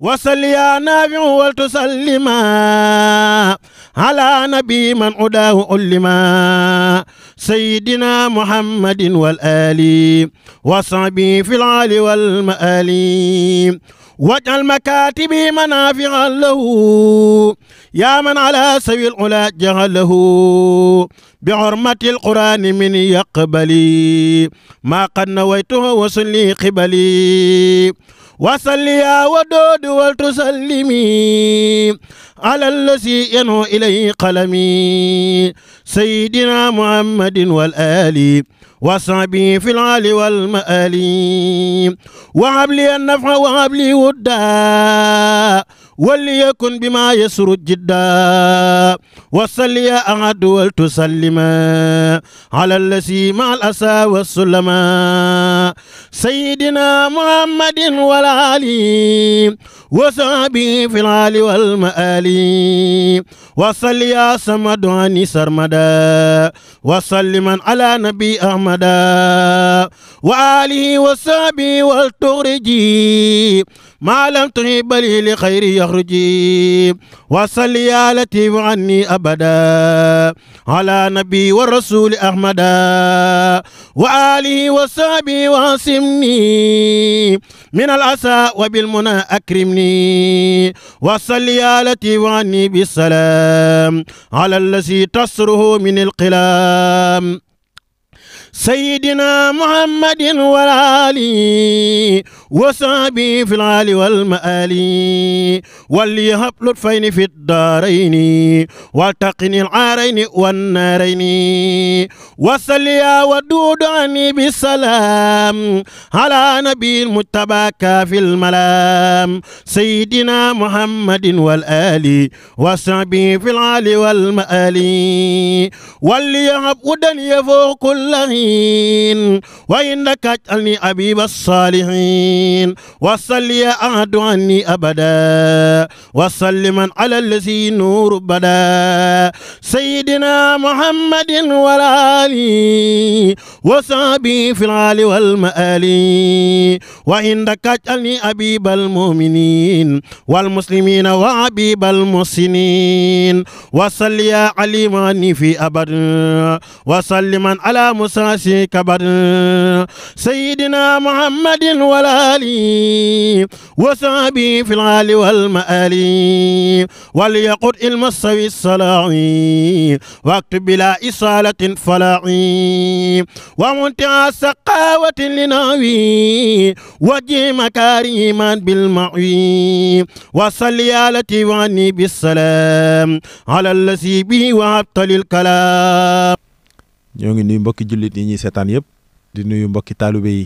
وصل يا نافع ولتسلما على نبي من عداه علما سيدنا محمد والآل وصحبه في العال والمآل واجعل مكاتبي منافعا له يا من على سوي العلا جعله بحرمة القرآن من يقبلي ما قد نويته وصلي قبلي وصل يا ودود ولتسلمي على الذي ينهو إليه قلمي سيدنا محمد والآل وصحبه في العال والمآل وهب لي النفع وهب لي ودا وليكن بما يسر الجدا وصل يا أحد ولتسلم على الذي مع الأسى والسلما سيدنا محمد والآل وصحبه في العال والمآل وصل يا صمد عني سرمدا وسلما على نبي أحمد وآله وصحبه والتغرجي ما لم تهب لي لخير يخرجي وصل يا لطيف عني أبدا على نبي والرسول أحمد وآله وصحبه واسمني من العسى وبالمنى أكرمني وصل يا لطيف عني بالسلام على الذي تصره من القلام سيدنا محمد والآل وصحبه في العال والمآل وليهب لطفين في الدارين والتقني العارين والنارين وصل يا ودود عني بالسلام على نبي المجتبى كافي الملام سيدنا محمد والآل وصحبه في العال والمآل وليهب ودن يفوق كل حين وإنك اجعلني أبيب الصالحين وصل يا أحد عني أبدا وسلما على الذي نور بدا سيدنا محمد والآل وصحبه في العال والمآل وإنك اجعلني أبيب المؤمنين والمسلمين وأبيب المحسنين وصل يا عليم عني في أبد وسلما على مساسي كبر سيدنا محمد والآل وصحبه في العال والمآل وليقل علم السوي الصلاعي واكتب بلا إصالة فلاعي ومنتهى سقاوة لناوي وجه مكارما بالمعوي وصل يا لطيف عني بالسلام على الذي به وهبت للكلام. ñoo ngi nuyu mbokki jullit yi ñuy seetaan yëpp di nuyu mbokki taalibe yi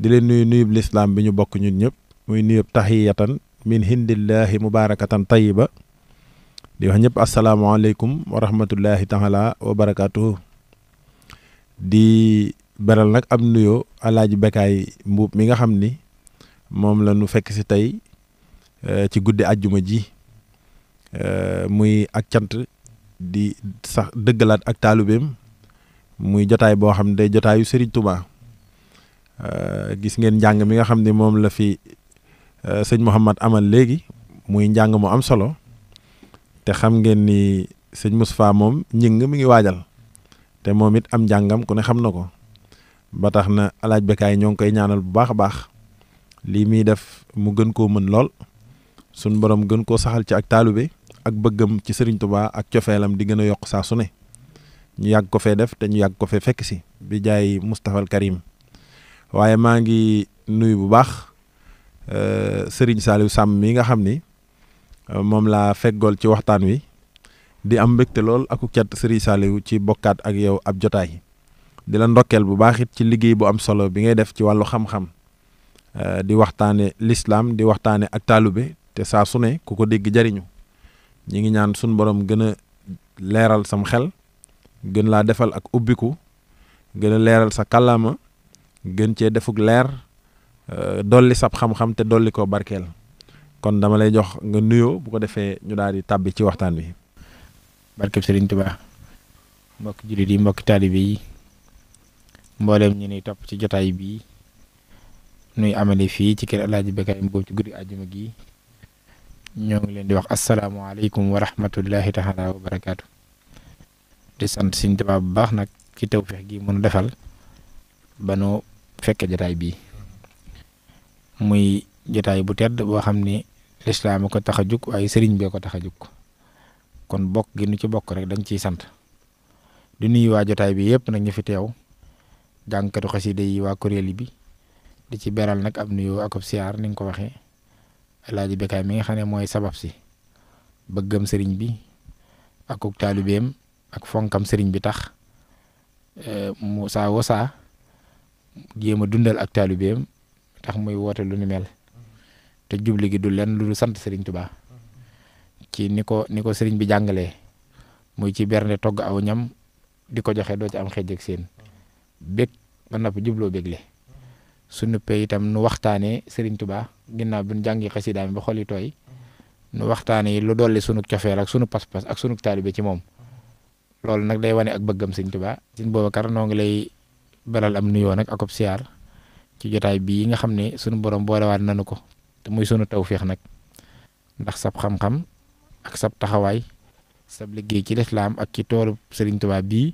di leen nuyu nuyub lislaam bi ñu bokk ñun ñëpp muy nuyub tahiyatan min hindillahi mubarakatan tayyiba di wax ñëpp asalaamaaleykum wa rahmatullahi taala wa barakatuhu di beral nag am nuyoo alaaji Bekaay Mbuub mi nga xam ni moom la nu fekk si tey ci guddi àjjuma ji muy ak cant di sax dëggalaat ak taalubeem muy jotaay boo xam ne day jotaayu Serigne Touba gis ngeen njàng mi nga xam ne moom la fi sëñ Mouhamad amal léegi muy njàng mu am solo te xam ngeen ni sëñ Moustapha moom ñing mi ngi waajal te moom it am njàngam ku ne xam na ko ba tax na alaaj Bekaay ñoo ngi koy ñaanal bu baax a baax lii muy def mu gën koo mën lool suñ borom gën koo saxal ci ak taalube ak bëggam ci Serigne Touba ak cofeelam di gën a yokk saa su ne ñu yàgg ko fee def te ñu yàgg ko fee fekk si bi jaay Moustapha al Karim waaye maa ngi nuyu bu baax Serigne Saliou Samb mi nga xam ni moom laa feggool ci waxtaan wi di am mbégte lool aku cat Serigne Saliou ci bokkaat ak yow ab jotaay di la ndokkeel bu baax it ci liggéey bu am solo bi ngay def ci wàllu xam-xam di waxtaane l'islam di waxtaane ak taalube te saa su ne ku ko dégg jariñu ñi ngi ñaan suñ borom gën a leeral sam xel gën laa defal ak ubbiku gën a leeral sa kàllaama gën cee defuk leer dolli sab xam-xam te dolli ko barkeel kon dama lay jox nga nuyoo bu ko defee ñu daal di tàbbi ci waxtaan wi. barkeb Serigne Touba mbokki jullit yi mbokki taalibe yi mbooleem ñi ni topp ci jotaay bii nuy amale fii ci kër Alaaji Bécaye Mbuub ci guddi àjjuma gi ñoo ngi leen di wax asalaamaaleykum wa rahmatullahi taala wa barakaatu. di sant Sëriñ Tuubaa bu baax nag ci tawfeex gi mënu defal ba nu fekke jotaay bii muy jotaay bu tedd boo xam ni lislaam ko tax a jug waaye sëriñ bee ko tax a jug kon bokk gi nu ci bokk rek dañ ciy sant di nuyu waa jotaay bi yëpp nag ñu fi teew jàngkatu xasida yi waa kuréel bi di ci beral nag ab nuyoo ak ab siyaar ni nga ko waxee Alaaji Bécaye mi nga xam ne mooy sabab si bëggam sëriñ bi ak taalibeem ak fonkam sëriñ bi tax mu saa wasaa jéem a dundal ak taalibeem tax muy woote lu ni mel te jubli gi du leen lu sant sëriñ Tuubaa ci ni ko sëriñ bi jàngalee muy ci bernde togg aw ñam di ko joxe doo ci am xeej ak seen bég ba noppi jubloo bégle su nuppee itam nu waxtaanee sëriñ Tuubaa ginnaaw bi nu jàngi xasidaam ba xoli tooy nu waxtaanee lu dolli sunu cofeel ak sunu pas-pas ak sunu taalibe ci moom loolu nag day wane ak bëggam sëriñ Tuubaa Sëriñ Boubacar noo ngi lay beral am nuyoo nag ak ab siyaar ci jotaay bii nga xam ne sunu borom boolewaat nanu ko te muy sunu tawféex nag ndax sab xam-xam ak sab taxawaay sab liggéey ci lislaam ak ci toolu Sëriñ Tuubaa bii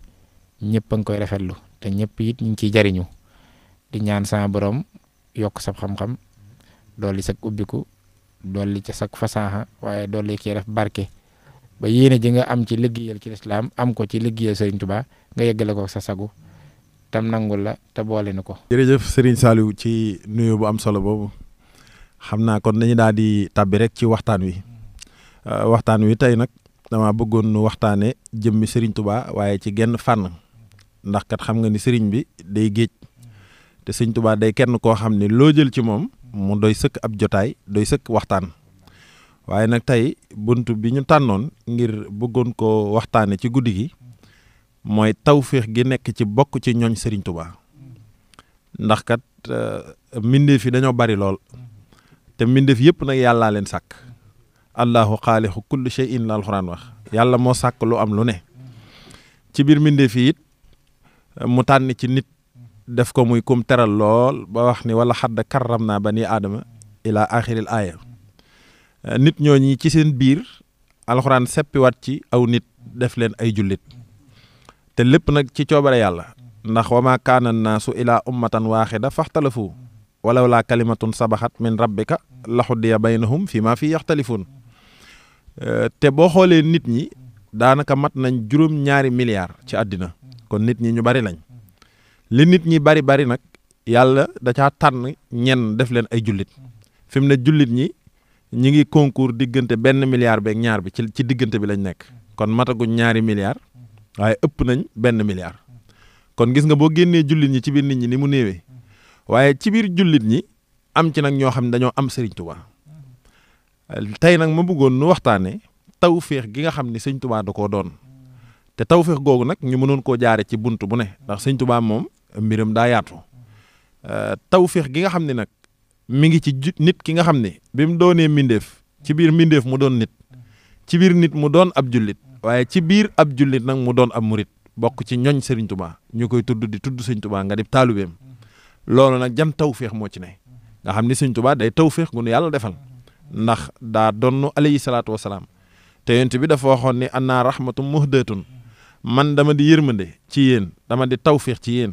ñëpp a ngi koy rafetlu te ñëpp it ñu ngi ciy jariñu di ñaan sama borom yokk sab xam-xam dolli sag ubbiku dolli ca sag fasaaxa waaye dolli cee def barke ba yéene ji nga am ci liggéeyal ci lislaam am ko ci liggéeyal Sëriñ Tuubaa nga yeggale ko sa sagu tam nangul la te boole na ko. jërëjëf Serigne Saliou ci nuyu bu am solo boobu xam naa kon dañu daal di tàbbi rek ci waxtaan wi tey nag dama bëggoon nu waxtaane jëmmi Serigne Touba waaye ci genn fànn ndax kat xam nga ni Serigne bi day géej te Serigne Touba day kenn koo xam ne loo jël ci moom mu doy sëkk ab jotaay doy sëkk waxtaan waaye nag tey bunt bi ñu tànnoon ngir bëggoon ko waxtaane ci guddi gi mooy tawféex gi nekk ci bokk ci ñooñ Serigne Touba ndax kat mbindeef yi dañoo bari lool te mbindeef yëpp nag yàllaa leen sàkk allahu xaalixu kulli shay'in la alxuraan wax yàlla moo sàkk lu am lu ne ci biir mbindeef yi it mu tànn ci nit def ko muy kum teral lool ba wax ni wala xadd karram naa bani aadama ila axiril aaya nit ñooñi ci seen biir alxuraan seppiwaat ci aw nit def leen ay jullit te lépp nag ci coobare yàlla ndax wa maa kaana naasu ilaa ummatan waaxida faxtalafu walaw laa kalimatun sabaxat min rabbika laxudiya baynahum fi maa fi yaxtalifuun te boo xoolee nit ñi daanaka mat nañ 2 milliards ci àddina kon nit ñi ñu bari lañ li nit ñi bari nag yàlla da caa tànn ñenn def leen ay jullit fi mu ne jullit ñi ngi concours diggante 1 milliard beeg ñaar bi ci diggante bi lañ nekk kon mataguñ 2 milliards waaye ëpp nañ 1 milliard kon gis nga boo génnee jullit ñi ci biir nit ñi ni mu néewee waaye ci biir jullit ñi am ci nag ñoo xam ne dañoo am Serigne Touba tey nag ma bëggoon nu waxtaane tawféex gi nga xam ne Serigne Touba da koo doon te tawféex googu nag ñu mënoon koo jaare ci bunt bu ne ndax Serigne Touba moom mbiram daa yaatu tawféex gi nga xam ne nag mi ngi ci nit ki nga xam ne bi mu doonee mbindeef ci biir mbindeef mu doon nit ci biir nit mu doon ab jullit waaye ci biir ab jullit nag mu doon ab murit bokk ci ñoñ Serigne Touba ñu koy tudd di tudd Serigne Touba nga di taalubeem loolu nag jan tawféex moo ci ne nga xam ni Serigne Touba day tawféex gu nu yàlla defal ndax daa donnu alayhi salaatu wasalaam te yonent bi dafa waxoon ni anna rahmatum muhdatun man dama di yërmande ci yéen dama di tawféex ci yéen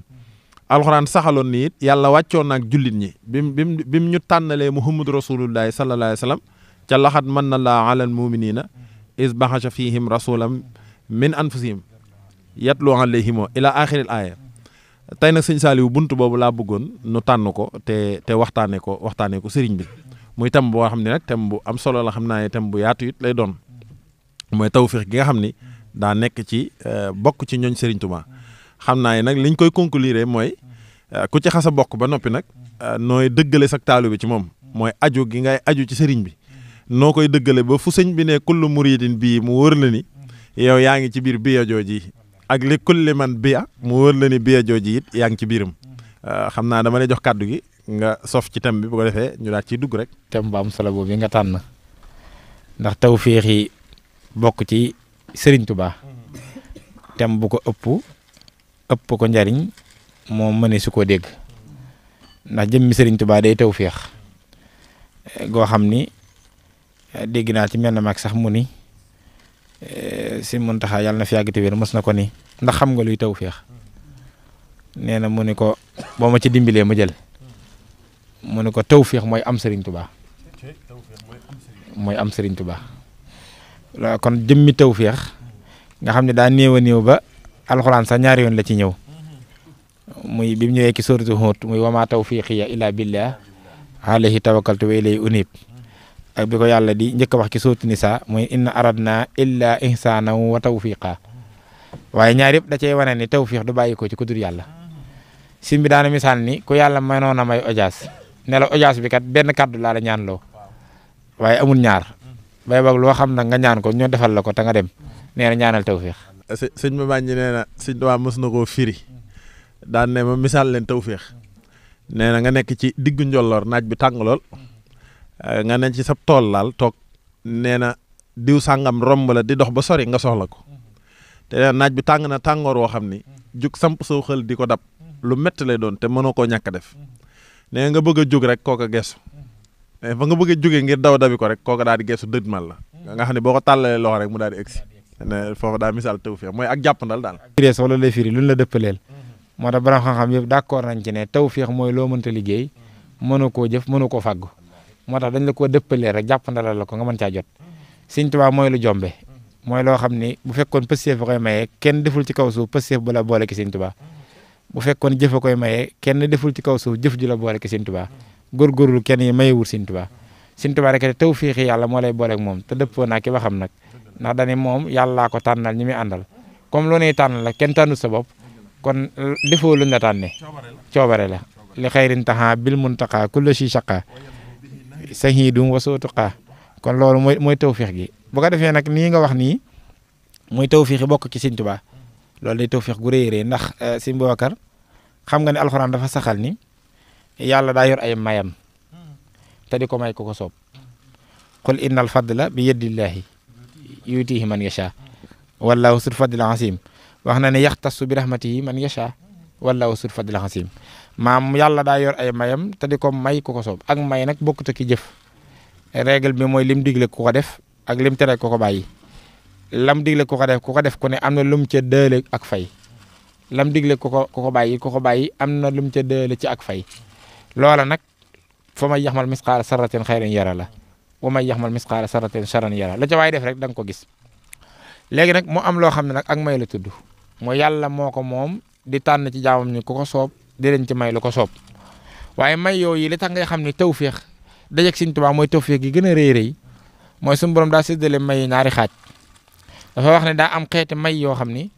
alxuraan saxaloon ni it yàlla wàccoon na ak jullit ñi bim ñu tànnalee muhammadu rasulullahi sallallahu alayhi wa sallam ca laxat man na laa alal muminina is baxasha fihim rasulam min anfusihim yatlu alayhim ila axiril aaya tey nag sëñ Saliou bunt boobu laa bëggoon nu tànn ko te waxtaanee ko sëriñ bi muy thème boo xam ne nag thème bu am solo la xam naa ne thème bu yaatu it lay doon mooy tawféex gi nga xam ni daa nekk ci bokk ci ñooñ Serigne Touba xam naa ne nag liñ koy conclure mooy ku ci xasa bokk ba noppi nag nooy dëggale sak taalu bi ci moom mooy aju gi ngay aju ci sëriñ bi noo koy dëggale ba fu sëñ bi ne kullu muridin bii mu wër la ni yow yaa ngi ci biir biya jooji ak li kulli man biya mu wër la ni biya jooji it yaa ngi ci biiram xam naa dama lay jox kàddu gi nga sof ci thème bi bu ko defee ñu daal ciy dugg rek. thème bu am solo boobu nga tànn ndax tawféex yi bokk ci Serigne Touba thème bu ko ëpp ko njariñ moom mëne su ko dégg ndax jëmmi Sëriñ Tuubaa day tawféex goo xam ni dégg naa ci mel na mag sax mu ni si Muntaxa yàlla na fi yàgg te wér mos na ko ni ndax xam nga luy tawféex nee na mu ni ko boo ma ci dimbilee ma jël mu ni ko tawféex mooy am Sëriñ Tuubaa mooy am Sëriñ Tuubaa kon jëmmi tawféex nga xam ne daa néew a néew ba alxuraan sax ñaari yoon la ci ñëw muy bi mu ñëwee ci sourate Hud muy wama tawfiqiya illa billah alayhi tawakkaltu wa ilayhi unib ak bi ko yàlla di njëkk a wax ci sourate Nisa muy inna aradna illa ihsana wa tawfiqa waaye ñaar yëpp da cey wane ni tawfiq du bàyyi ko ci ku dul yàlla sim bi daana misaal ni ku yàlla mënoon a may audience ne la audience bi kat benn kàddu laa la ñaan loo waaye amul ñaar bay boog loo xam nag nga ñaan ko ñoo defal la ko te nga dem nee na ñaanal tawfiq sëñ ma bàññi nee na sëñ Tuubaa mës na koo firi daan ne ma misaal leen tawféex nee na nga nekk ci diggu njolloor naaj bi tàng lool nga ne ci sab tool laal toog nee na diw sàngam romb la di dox ba sori nga soxla ko te nee na naaj bi tàng na tàngoor woo xam ni jug samp soo xël di ko dab lu métti lay doon te mënoo koo ñàkk a def nee nga bëgg a jug rek kooka geesu fa nga bëgg a jugee ngir daw dabi ko rek kooka daal di geesu dëdmal la nga xam ne boo ko tàllalee loxo rek mu daal di egsi ne foofu daal misaal tawféex mooy ak jàppandal daal. wala lay firi luñ la dëppaleel moo tax borom xam-xam yëpp d'accord nañ ci ne tawféex mooy loo mënta liggéey mënu koo jëf mënu koo fàggu moo tax dañ la koo dëppaleel rek jàppandalal la ko nga mën caa jot. Sëriñ Tuubaa mooy lu jombe mooy loo xam ni bu fekkoon pësteef ba koy mayee kenn deful ci kaw suuf pësteef bu la boole ki Sëriñ Tuubaa bu fekkoon jëf a koy mayee kenn deful ci kaw suuf jëf ju la boole ki Sëriñ Tuubaa góorgóorlu kenn yi mayewul Sëriñ Tuubaa Sëriñ Tuubaa rek tawféex yàlla moo lay booleeg moom te dëppoo naa ki ba xam nag ndax dañu moom yàllaa ko tànnal ñi muy àndal comme lu nuy tànnal la kenn tànnul sa bopp kon defoo luñ la tànnee coobare la li xayrin taxa bil muntaqa kullu si shaqa sahidum wa sootuqa kon loolu mooy tawféex gi bu ko defee nag nii nga wax nii mooy tawféex yi bokk ci Sëriñ Tuubaa loolu day tawféex gu rëy rëy ndax Sëriñ Boubacar xam nga ne alxuraan dafa saxal ni yàlla daa yor ay mayam te di ko may ko ko soob qul innal fadla bi yadillahi yutihi man yasha wallahu sul fadlil asim wax na ne yaxtasu bi rahmatihi man yasha wallahu sul fadlil asim maam yàlla daa yor ay mayam te di ko may ku ko soob ak may nag bokkut ak ki jëf règle bi mooy lim digle ku ko def ak lim tere ku ko bàyyi lam digle ku ko def ku ne am na lum ca dële ak fay lam digle ku ko bàyyi am na lum ca dële ci ak fay loola nag fa may yaxmal misqaala sarratin xayran yara la wa may yaxmal misqaala sarratin charran yara la ca waay def rek da nga ko gis léegi nag mu am loo xam ne nag ak may la tudd mooy yàlla moo ko moom di tànn ci jaamam ni ku ko soob di leen ci may lu ko soob waaye may yooyu li tax ngay xam ne tawféex dajeeg Sëriñ Tuubaa mooy tawféex gi gën a rëy rëy mooy suñu borom daa séddale may ñaari xaaj dafa wax ne daa am xeeti may yoo xam ni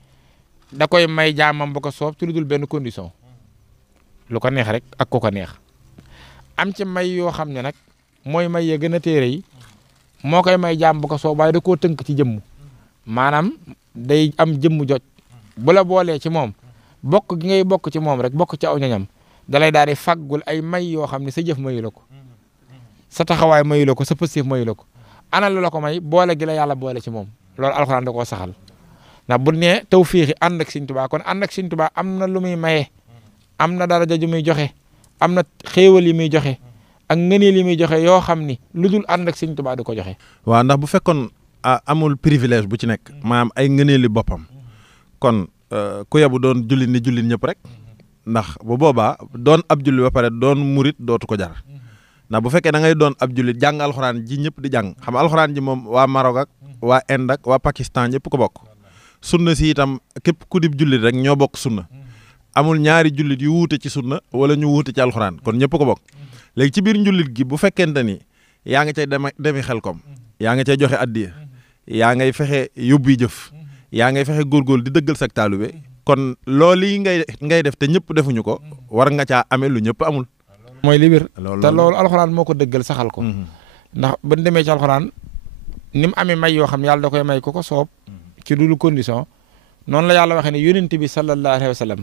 da koy may jaamam bu ko soob ci lu dul benn condition lu ko neex rek ak ku ko neex am ci may yoo xam ne nag mooy may ya gën a téere yi moo koy may jaam bu ko soob waaye da koo tënk ci jëmm maanaam day am jëmm joj bu la boolee ci moom bokk gi ngay bokk ci moom rek bokk ci aw ñoñam dalay daal di faggul ay may yoo xam ne sa jëf mayu la ko sa taxawaay mayu la ko sa pëstéef mayu la ko ana lu la ko may boole gi la yàlla boole ci moom loolu alxuraan da koo saxal ndax bu nee tawféexi ànd ak Sëriñ Tuubaa kon ànd ak Sëriñ Tuubaa am na lu muy maye am na daraja ju muy joxe am na xéewal yi muy joxe ak ngëneel yi muy joxe yoo xam ni lu dul ànd ak Sëriñ Tuubaa du ko joxe. waaw ndax bu fekkoon amul privilège bu ci nekk maanaam ay ngëneeli boppam kon ku yebu doon jullit ni jullit ñëpp rek ndax bu boobaa doon ab jullit ba pare doon murit dootu ko jar ndax bu fekkee da ngay doon ab jullit jàng alxuraan ji ñëpp di jàng xam alxuraan ji moom waa Maroc ak waa Inde ak waa Pakistan ñëpp ko bokk sunna si itam képp ku dib jullit rek ñoo bokk sunna amul ñaari jullit yu wuute ci sunna wala ñu wuute ci alxuraan kon ñëpp ko bokk léegi ci biir njullit gi bu fekkente ni yaa nga cay demi xel kom yaa nga cay joxe addiya yaa ngay fexe yóbbu jëf yaa ngay fexe góorgóorlu di dëggal sak taalube kon loolu yi ngay def te ñëpp defuñu ko war nga caa amee lu ñëpp amul. mooy li wér te loolu alxuraan moo ko dëggal saxal ko. ndax ba ñu demee ci alxuraan ni mu amee may yoo xam ne yàlla da koy may ko ko soob ci lu condition noonu la yàlla waxee ne yonent bi sallallahu alayhi wa sallam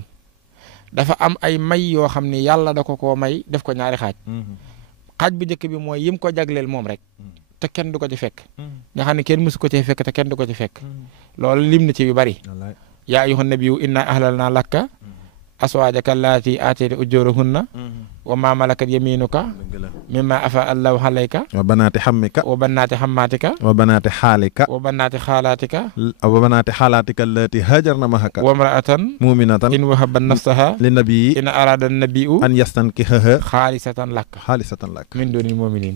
dafa am ay may yoo xam ne yàlla da ko koo may def ko ñaari xaaj. xaaj bu njëkk bi mooy yim ko jagleel moom rek. te kenn du ko ci fekk nga xam ne kenn mësu ko ci fekk te kenn du ko ci fekk loolu lim na ci yu bari yaa ayyuhan nabiyyu inna ahlalna laka aswaajaka allaati aatayta ujurahunna wa maa malakat yaminuka mimma afa allahu alayka wa banaati xammika wa banaati xammaatika wa banaati xaalika wa banaati xaalaatika wa banaati xaalaatika allati hajarna mahaka wa mraatan muminatan in wahaba nafsaha li nabii in arada nabiu an yastankihaha xaalisatan lakk min doonil muminin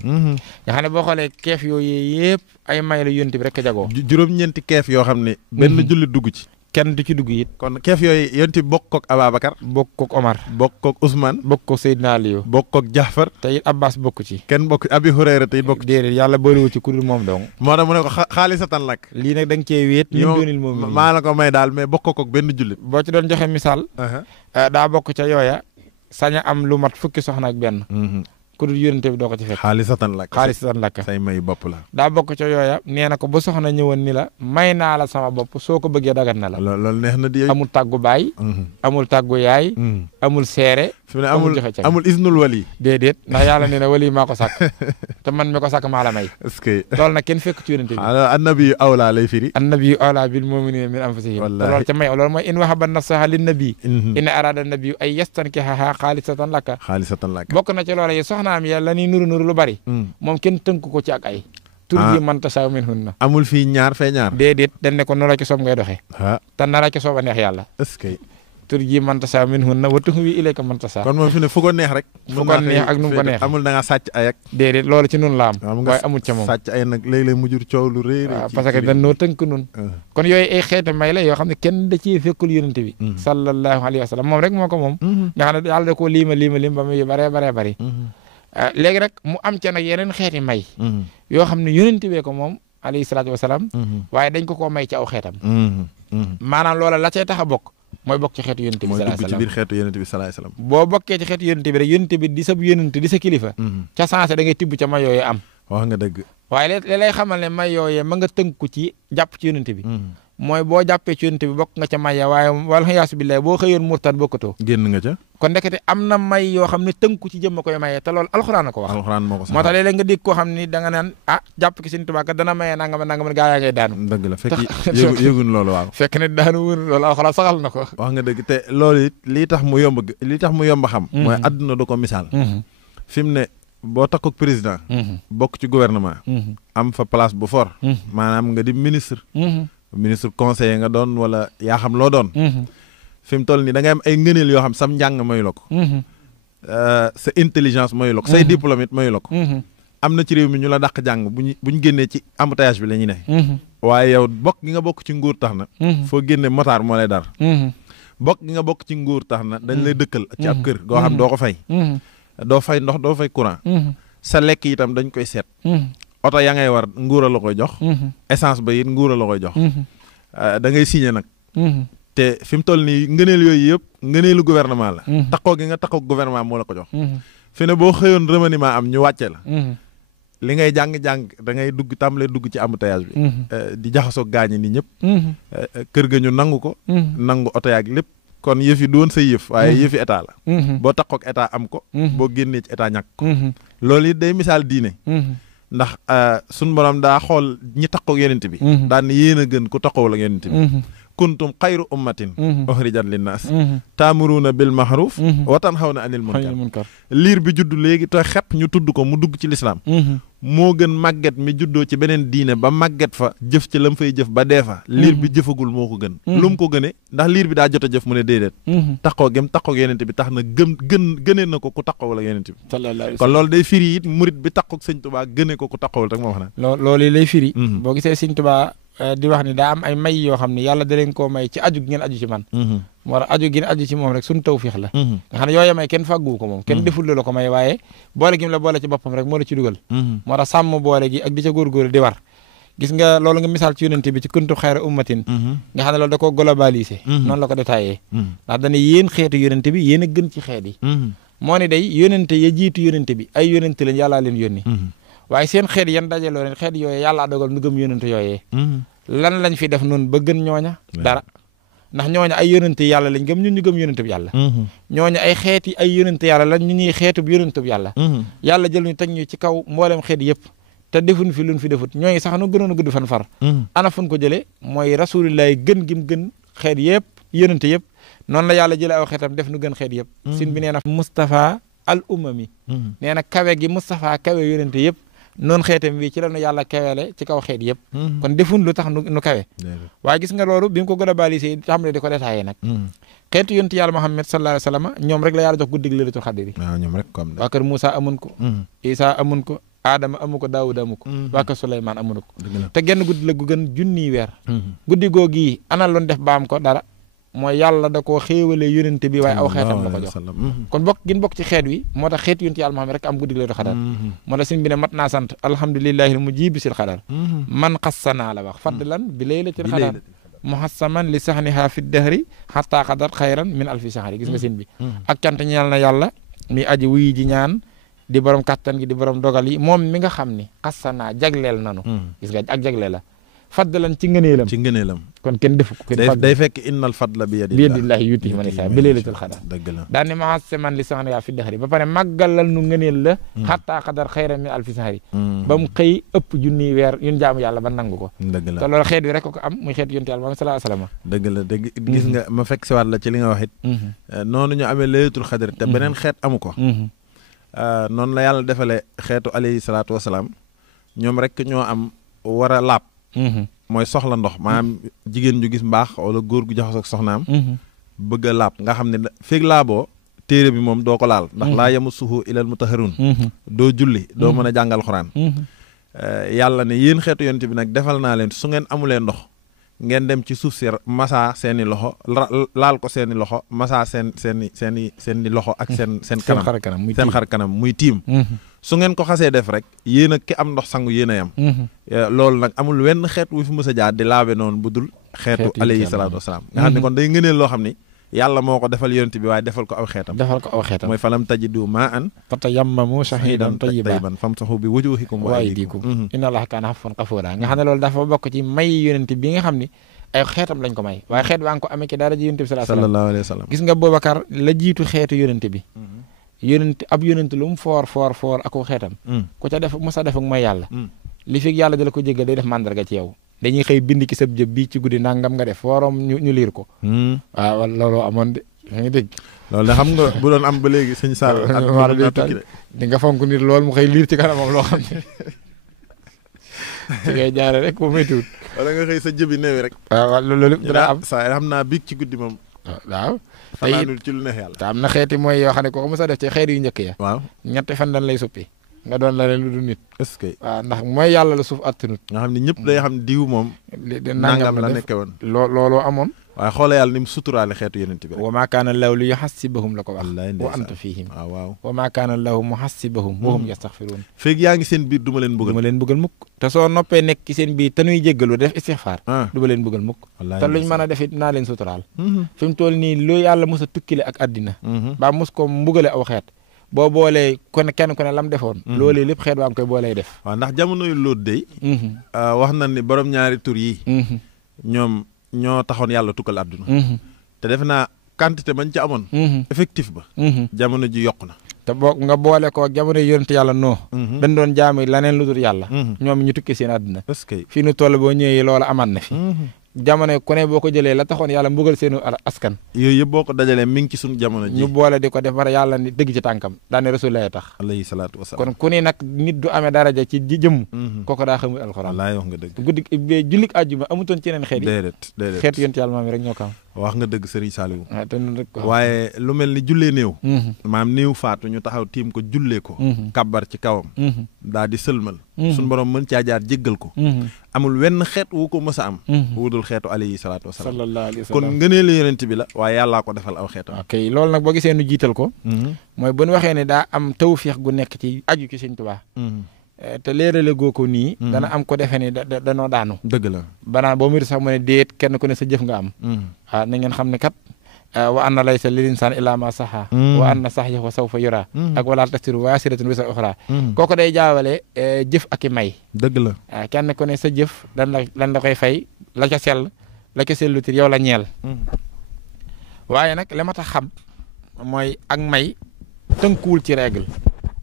nga xam ne boo xoolee keef yooyu yëpp ay may la yonent bi rek a jagoo juróom-ñeenti keef yoo xam ne benn jullit dugg ci kenn du ci dugg it kon keef yooyu yonent bi bokk kook Ababacar bokk kook Omar bokk kook Ousmane bokk kook Seydina Aliyu bokk kook Jaafar te it Abbas bokk ci kenn bokk Abi Hurayra te it bokk déedéet yàlla boolewul ci ku dul moom dong moo tax mu ne ko xaalisatan lakk lii nag da nga cee wéet min doonil muminin maa la ko may daal mais bokk kook benn jullit boo ci doon joxe misaal daa bokk ca yooya sañ a am lu mat fukki soxna ak benn ku dul yónente bi doo ko ci fekk xaalisatan lakk say may bopp la daa bokk ca yooya nee na ko ba soxna ñëwoon ni la may naa la sama bopp soo ko bëggee dagat na la loolu neex na di amul tàggu baay amul tàggu yaay amul seere fi ne amul isnul wali déedéet ndax yàlla nee na wali maa ko sàkk te man mi ko sàkk maa la may est-ce que loolu nag kenn fekk ci yónente bi annabi awla lay firi annabi awla bil mu'minina min anfusihim loolu ca may loolu mooy in wahaba nafsaha lin nabi in arada nabi ay yastankihaha xaalisatan lakka bokk na ci loola yi soxnaam yàlla ni nuru lu bari moom kenn tënk ko ci ak ay tur yi man tasaaw min hunna amul fii ñaar fee ñaar déedéet dañ ne ko nara ci soob ngay doxee te nara ci soob a neex yàlla est-ce que tur ji man tasaaw min hunna wa tuhwi ilayka man tasaaw kon moom fi ne fu ko neex rek fu ko neex ak nu mu ko neex amul da nga sàcc ay ak déedéet loolu ci nun la am waaye amul ca moom sàcc ay nag léeg-léeg mu jur coow lu rëy parce que dañ noo tënk nun kon yooyu ay xeeti may la yoo xam ne kenn da ci fekkul yonente bi sallallahu alayhi wa sallam moom rek moo ko moom nga xam ne yàlla da koo liima ba muy bare bari léegi rek mu am ca nag yeneen xeeti may yoo xam ne yonent bee ko moom alayhi salaatu wasalaam waaye dañ ko koo may ci aw xeetam maanaam loola la cay tax a bokk mooy bokk ci xeetu yonent bi sallallahu alayhi wasallam mooy dugg ci biir xeetu yonent bi sallallahu alayhi wasallam boo bokkee ci xeetu yonent bi rek yonent bi di sa yonent di sa kilifa ca sensé da ngay tibb ca may yooyu am wax nga dëgg waaye li lay xamal ne may yooyee ma nga tënku ci jàpp ci yonent bi mooy boo jàppee ci yonent bi bokk nga ca may waaye wala yaasu billahi boo xëyoon murtad bokkatoo génn nga ca kon ndekete am na may yoo xam ne tënku ci jëmma koy mayee te loolu alxuraan na ko wax alxuraan moo ko moo tax léeg-léeg nga dégg koo xam ni da nga naan jàpp ki Sëriñ Tuubaa kat dana mayee nangam gaa yaa ngay daanu dëgg la fekk yëgun loolu waaw fekk ne daanu wun loolu alxuraan saxal na ko wax nga dëgg te loolu it lii tax mu yomb xam mooy àdduna du ko misaal fi mu ne boo takkook président bokk ci gouvernement am fa place bu fort maanaam nga di ministre conseiller nga doon wala yaa xam loo doon fi mu toll nii da ngay am ay ngëneel yoo xam sam njàng mayu la ko sa intelligence mayu la ko say diplôme it mayu la ko am na ci réew mi ñu la dàq jàng buñ génnee ci embouteillage bi la ñuy ne waaye yow bokk gi nga bokk ci nguur tax na foo génne motard moo lay dar bokk gi nga bokk ci nguur tax na dañ lay dëkkal ci ab kër goo xam doo ko fay doo fay ndox doo fay courant sa lekk itam dañ koy seet oto yaa ngay war nguura la koy jox essence ba it nguura la koy jox da ngay signé nag te fi mu toll nii ngëneel yooyu yëpp ngëneelu gouvernement la taxoo gi nga taxoo gouvernement moo la ko jox fi ne boo xëyoon remaniement am ñu wàcce la li ngay jàng-jàng da ngay tàmbalee dugg ci embouteillage bi di jaxasoo gaañi ni ñëpp kër ga ñu nangu ko nangu oto yaag lépp kon yëf yi du woon sa yëf waaye yëfi état la boo taxook état am ko boo génnee ci état ñàkk ko loolu it day misaal diine ndax suñ borom daa xool ñi taxaw yonent bi daan ne yéen a gën ku taxawul ak yonent bi kuntum xayru ummatin uxrijat linnaas taamuruuna bil maxruuf wa tanhawna anil munkar liir bi judd léegi te xepp ñu tudd ko mu dugg ci lislaam moo gën màgget mi juddoo ci beneen diine ba màgget fa jëf ci la mu fay jëf ba dee fa liir bi jëfagul moo ko gën lu mu ko gëne ndax liir bi daa jot a jëf mu ne déedéet taxoo gém taxoo yonent bi tax na gënee na ko ku taxawul ak yonent bi kon loolu day firi it murit bi taxoo Sëñ Tuubaa gënee ko ku taxawul rek moo wax na loolu lay firi boo gisee Sëñ Tuubaa di wax ni daa am ay may yoo xam ne yàlla da leen koo may ci aju gi ngeen aju ci man moo tax aju gi aju ci moom rek suñu tawfiix la nga xam ne yooyu may kenn fàgguwu ko moom kenn deful la ko may waaye boole gi mu la boole ci boppam rek moo la ci dugal moo tax sàmm boole gi ak di ca góorgóorlu di war gis nga loolu nga misaal ci yonent bi ci kuntu xayra ummatin nga xam ne loolu da ko globalisé noonu la ko détaillé ndax dana yéen xeetu yonent bi yéen a gën ci xeet yi moo ni day yonente ya jiitu yonente bi ay yonente lañ yàllaa leen yónni waaye seen xeet yan dajaloo leen xeet yooyu yàlla dogal nu gëm yonente yooyee lan lañ fi def noonu ba gën ñooña dara ndax ñooña ay yonente yàlla lañ gëm ñun ñu gëm yonente bi yàlla ñooña ay xeeti ay yonente yàlla lañ ñu ñuy xeetub yonente bi yàlla yàlla jël ñu teg ñu ci kaw mboolem xeet yëpp te defuñ fi luñ fi defut ñooñu sax nu gënoon a gudd fan far ana fuñ ko jëlee mooy rasulillahi gën gim gën xeet yëpp yonente yëpp noonu la yàlla jëlee aw xeetam def nu gën xeet yëpp sin bi nee na Moustapha al umami nee na kawe gi Moustapha kawe yonente yëpp noonu xeetam bi ci la nu yàlla kawele ci kaw xeet yëpp kon defun lu tax nu kawe waaye gis nga loolu bi mu ko globalisé xam ne di ko détaillé nag xeetu yonent yàlla Muhammad sallallahu alayhi wa sallam ñoom rek la yàlla jox guddig Laylatul Qadr waaw ñoom rek comme waa kër Moussa amun ko Isa amun ko Adama amu ko Daawuda amu ko waa kër Souleymane amunu ko te genn guddi la gu gën junniy weer guddi googu yi ana loon def baam ko dara mooy yàlla da koo xéewalee yonent bi waaye aw xeetam la ko jox kon bokk gin bokk ci xeet wi moo tax xeetu yonent yàlla Muhammad rek am guddig Laylatul Qadr moo tax sin bi ne mat naa sant alhamdulillahi al mujib sil xadar man xassanaa la wax fadlan bi Laylatil Qadr muhassaman li saxniha fi dahri xataa xadar xayran min alfi sahri gis nga sin bi ak cant ñeel na yàlla mi aji wuyi ji ñaan di borom kattan gi di borom dogal yi moom mi nga xam ni xassanaa jagleel nanu gis nga ak jagleel la fadlan ci ngëneelam kon kenn defu ko day fekk innal fadla bi yadillahi yuti man isa bi Laylatul Qadr dëgg la daan ni muhassaman li saxniha fi dahri ba pare màggalal nu ngëneel la xataa xadar xayran min alfi sahri ba mu xëy ëpp junniy weer yun jaamu yàlla ba nangu ko dëgg la te loolu xeet wi rek ko am muy xeet yonent yàlla Muhammad sallallahu alayhi wa sallam dëgg la dëgg gis nga ma fekk si waat la ci li nga wax it noonu ñu amee Laylatul Qadr te beneen xeet amu ko noonu la yàlla defalee xeetu alayhi salaatu wasalaam ñoom rek ñoo am war a laab mooy soxla ndox maanaam jigéen ju gis mbaax wala góor gu jaxasoo ak soxnaam bëgg a laab nga xam ne feeg laaboo téere bi moom doo ko laal ndax laa yamassuhu illal mutahharun doo julli doo mën a jàngal xuraan yàlla ne yéen xeetu yonent bi nag defal naa leen su ngeen amulee ndox ngeen dem ci suuf si masa seeni loxo laal ko seeni loxo masa seeni loxo ak seen xar kanam muy tiim su ngeen ko xasee def rek yéen a ki am ndox sangu yéen a yam loolu nag amul wenn xeet wu fi mës a jaar di laabe noonu bu dul xeetu alayhi salaatu wasalaam nga xam ne kon day ngëneel loo xam ni yàlla moo ko defal yonent bi waaye defal ko aw xeetam mooy falam tajidu maan fatayammamu sa'iidan tayyiban famsahu bi wujuhikum wa aydikum inna allaha kaana afuwan ghafuura nga xam ne loolu dafa bokk ci may yonent bi nga xam ni ay xeetam lañ ko may waaye xeet waa ngi ko amee ci dara ji yonent bi sallallahu alayhi wa sallam gis nga Boubacar la jiitu xeetu yonent bi ab yonent lu mu foor ako xeetam ku ca def musa def ak mooy yàlla li fi yàlla dala ko jéggal day def mandarga ci yow dañuy xëy bind ci sab jëb bii ci guddi nangam nga def forom ñu liir ko waaw loolu amoon de yaa ngi dégg loolu de xam nga bu doon am ba léegi sëñ Sall di nga fonk nit loolu mu xëy liir ci kanamam loo xam ne ci ngay jaare rek bu méttiwut wala nga xëy sa jëbi neewi rek waaw loolu lépp dina am saa xam naa biig ci guddi moom waaw fanaanul ci lu neex yàlla te am na xeeti mooy yoo xam ne ko mos a def ci xeet yu njëkk ya waaw ñetti fan dañ lay suppi nga doon la leen lu du nit est-ce que waaw ndax mooy yàlla la suuf attanut nga xam ne ñëpp day xam diw moom nangam la nekke woon looloo amoon waaye xoola yàlla ni mu suturaale xeetu yonent bi rek wa maa kaana llaahu li yuhassibahum la ko wax wa anta fihim waaw wa maa kaana llaahu muhassibahum wa hum yastaghfiruun feeg yaa ngi seen biir du ma leen bëggal mukk te soo noppee nekk ci seen biir te nuy jéggalu def istixfaar du ma leen bëggal mukk te luñ mën a def it naa leen suturaal fi mu toll nii lu yàlla mos a tukkile ak àddina ba mos ko mbugale aw xeet boo boolee kenn ku ne lam defoon loolee lépp xeet waa ngi koy boolee def waaw ndax jamono yu loolu day wax na ni borom ñaari tur yi ñoom ñoo taxoon yàlla tukkal àdduna te defe naa quantité bañ ci amoon effectif ba jamono ji yokku na te boo nga boole ko jamono yonent yàlla noo dañ doon jaamu laneen lu dul yàlla ñoom ñu tukki seen àdduna est-ce que fii nu toll boo ñëwee loola amaat na fi jamono ku ne boo ko jëlee la taxoon yàlla mbugal seenu askan yooyu yëpp boo ko dajalee mi ngi ci suñu jamono ji ñu boole di ko def bara yàlla ni dëgg ci tànkam daane rasulullah tax alayhi salaatu wasalaam kon ku ne nag nit du amee daraja ci jëmm kooko daa xamul alxuraan wallaay wax nga dëgg guddi jullik àjjuma amutoon ci yeneen xeet yi déedéet xeetu yonent yàlla maam rek ñoo ko am wax nga dëgg Serigne Saliou rek waaye lu mel ni jullee néew maam néew faatu ñu taxaw tiim ko jullee ko kabbar ci kawam daa di sëlmal suñu borom mën caa jaar jéggal ko amul wenn xeet wu ko mës a am wudul xeetu alayhi salaatu wasalaam sallallahu alayhi wa sallam kon ngëneelu yonent bi la waaye yàllaa ko defal aw xeetam ok loolu nag boo gisee nu jiital ko mooy bu ñu waxee ne daa am tawfiix gu nekk ci aju ci Sëñ Tuubaa te léerale goo ko nii dana am ko defee ni danoo daanu dëgg la banaa boo mari sax mu ne déet kenn ku ne sa jëf nga am waaw na ngeen xam ne kat wa anna laysa lil insaan illaa maa saxaa wa anna sa'yahu sawfa yuraa ak wala tasiru waasiratun wisra uxraa kooku day jaawale jëf ak i may dëgg la waaw kenn ku ne sa jëf lan la koy fay la ca sell la ca sellutir yow la ñeel waaye nag li ma tax xam mooy ak may tënkuwul ci règle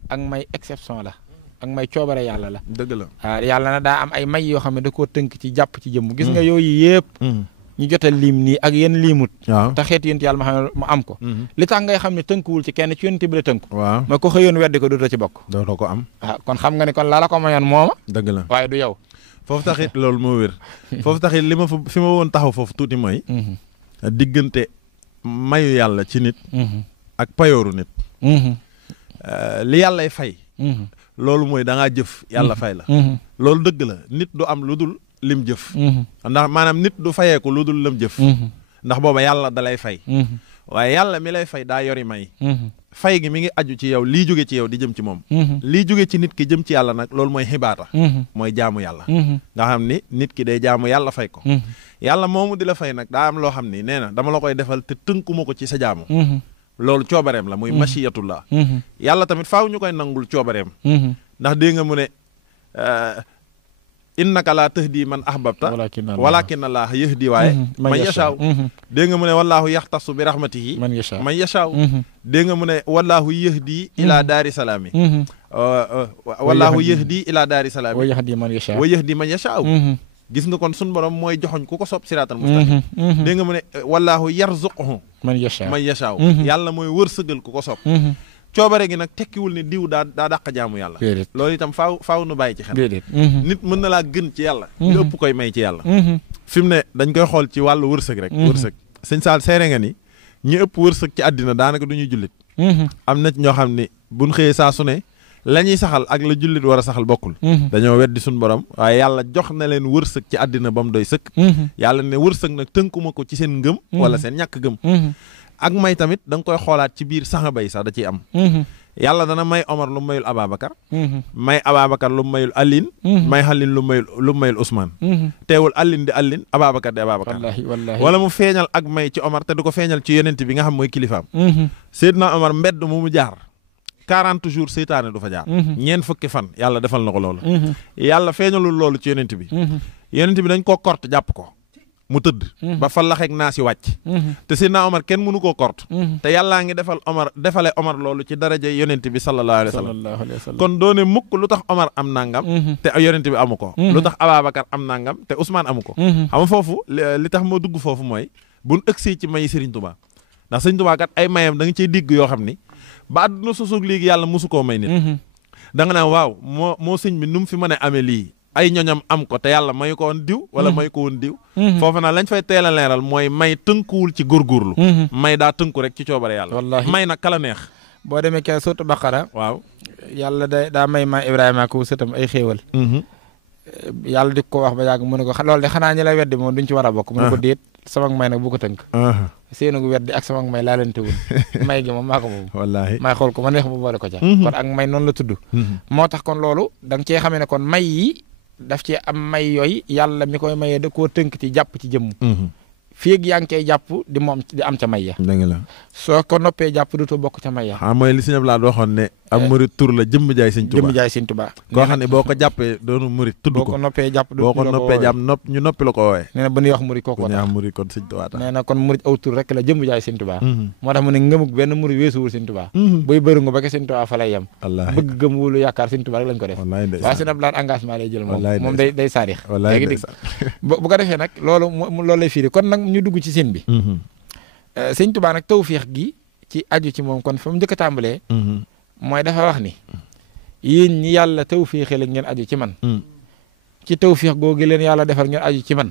ak may exception la ak may coobare yàlla la dëgg la waaw yàlla na daa am ay may yoo xam ne da koo tënk ci jàpp ci jëmm gis nga yooyu yëpp ñu jotal lim nii ak yéen limut waaw te xeetu yonent yàlla Muhammad mu am ko li tax ngay xam ne tënkuwul ci kenn ci yonent bi la tënku waaw ma ko xëyoon weddi ko dootoo ci bokk dootoo ko am kon xam nga ne kon la ko mayoon mooma dëgg la waaye du yow foofu taxit loolu moo wér foofu taxit li ma fi ma woon taxaw foofu tuuti mooy diggante mayu yàlla ci nit ak payooru nit li yàllay fay loolu mooy da ngaa jëf yàlla fay la loolu dëgg la nit du am lu dul lim jëf ndax maanaam nit du fayeeku lu dul lam jëf ndax booba yàlla da lay fay waaye yàlla mi lay fay daa yori may fay gi mi ngi aju ci yow lii jóge ci yow di jëm ci moom lii jóge ci nit ki jëm ci yàlla nag loolu mooy xibaata mooy jaamu yàlla nga xam ni nit ki day jaamu yàlla fay ko yàlla moomu di la fay nag daa am loo xam ni nee na dama la koy defal te tënkuma ko ci sa jaamu loolu coobareem la muy machiyatullah yàlla tamit faaw ñu koy nangul coobareem ndax dégg nga mu ne innaka laa tahdi man ahbabta walakin allah yahdi waaye man yashaaw dégg nga mu ne wallaahu yaxtasu bi rahmatihi man yashaaw dégg nga mu ne wallaahu yahdi ila daari salaami wallaahu yahdi ila daari salaami wa yahdi man yashaaw gis nga kon sun borom mooy joxoñ ku ko sopp siraatal mustaqim dégg nga mu ne wallaahu yarzuquhu man yashaaw yàlla mooy wërsëgal ku ko sopp coobare gi nag tekkiwul ne diw daa dàq jaamu yàlla loolu itam faaw nu bàyyi ci xel nit mën na laa gën ci yàlla nga ëpp koy may ci yàlla fi mu ne dañ koy xool ci wàllu wërsëg rek wërsëg sëñ Saal seere nga ni ñi ëpp wërsëg ci àddina daanaka du ñuy jullit am na ci ñoo xam ne buñ xëyee saa su ne la ñuy saxal ak la jullit war a saxal bokkul dañoo weddi suñu borom waaye yàlla jox na leen wërsëg ci àddina ba mu doy sëkk yàlla ne wërsëg nag tënkuma ko ci seen ngëm wala seen ñàkk gëm ak may tamit da nga koy xoolaat ci biir saxaba yi sax da ciy am yàlla dana may Omar lu mayul Ababacar may Ababacar lu mayul Aline may Aline lu mayul Ousmane teewul Aline di Aline Ababacar di Ababacar wala mu feeñal ak may ci Omar te du ko feeñal ci yonent bi nga xam mooy kilifaam Seydina Omar mbedd mu jaar 40 jours seytaane du fa jaar ñeent fukki fan yàlla defal na ko loolu yàlla feeñalul loolu ci yonent bi dañ koo kort jàpp ko mu tëdd ba fa laxeeg naa si wàcc te Seydina Omar kenn mënu koo kort te yàllaa ngi defale Omar loolu ci daraja yonent bi sallallahu alayhi wa sallam kon doone mukk lu tax Omar am nangam te yonent bi amu ko lu tax Ababacar am nangam te Ousmane amu ko xam nga foofu li tax moo dugg foofu mooy buñ ëgsee ci may Serigne Touba ndax Serigne Touba kat ay mayam da nga ciy digg yoo xam ni ba àdduna sosoog léegi yàlla mosu koo may nit da nga naan waaw moo sëñ bi nu mu fi mën a amee lii ay ñoñam am ko te yàlla mayu ko woon diw wala mayu ko woon diw foofu nag lañ fay teel a leeral mooy may tënkuwul ci góorgóorlu may daa tënku rek ci coobare yàlla wallaahi may nag kala neex boo demee ke sourate Baqara waaw yàlla daa may ma Ibrahima ko sëtam ay xéewal yàlla di ko wax ba yàgg mu ne ko loolu de xanaa ñi la weddi moom duñ ci war a bokk mu ne ko déet sama may nag bu ko tënk seenu weddi ak sama may laa leen tewul may gi moom maa ko moom wallaahi maay xool ko ma neex mu boole ko ca kon ak may noonu la tudd moo tax kon loolu da nga cee xamee ne kon may yi daf ci am may yooyu yàlla mi koy mayee da koo tënk ci jàpp ci jëmm fii yaa ngi koy jàpp di moom di am ca may ya dëgg la soo ko noppee jàpp dootoo bokk ca may ya mooy li Sëñ Abdou Lahad waxoon ne am murit tur la jëmm jaay Sëñ Tuubaa jëmm jaay Sëñ Tuubaa koo xam ne boo ko jàppee doonu murit tudd ko boo ko noppee jàpp boo ko noppee jàpp ñu noppi la ko woowee nee na ba ñuy wax murit kooku tax murit kon Sëñ Tuubaa tax nee na kon murit aw tur rek la jëmm jaay Sëñ Tuubaa moo tax mu ne ngëmug benn murit weesuwul Sëñ Tuubaa buy bëri nga ba ke Sëñ Tuubaa fa lay yem bëgg gëm wulu yaakaar Sëñ Tuubaa rek lañ ko def waaye Sëñ Abdou Lahad engagement lay jël moom day saadix léegi dig bu ko defee nag loolu lay firi kon nag ñu dugg ci sin bi Sëñ Tuubaa nag tawfiix gi ci aju ci moom kon fa mu njëkk a tàmbalee mooy dafa wax ni yéen ñi yàlla tawfiixee la ngeen aju ci man ci tawfiix googu leen yàlla defal ngeen aju ci man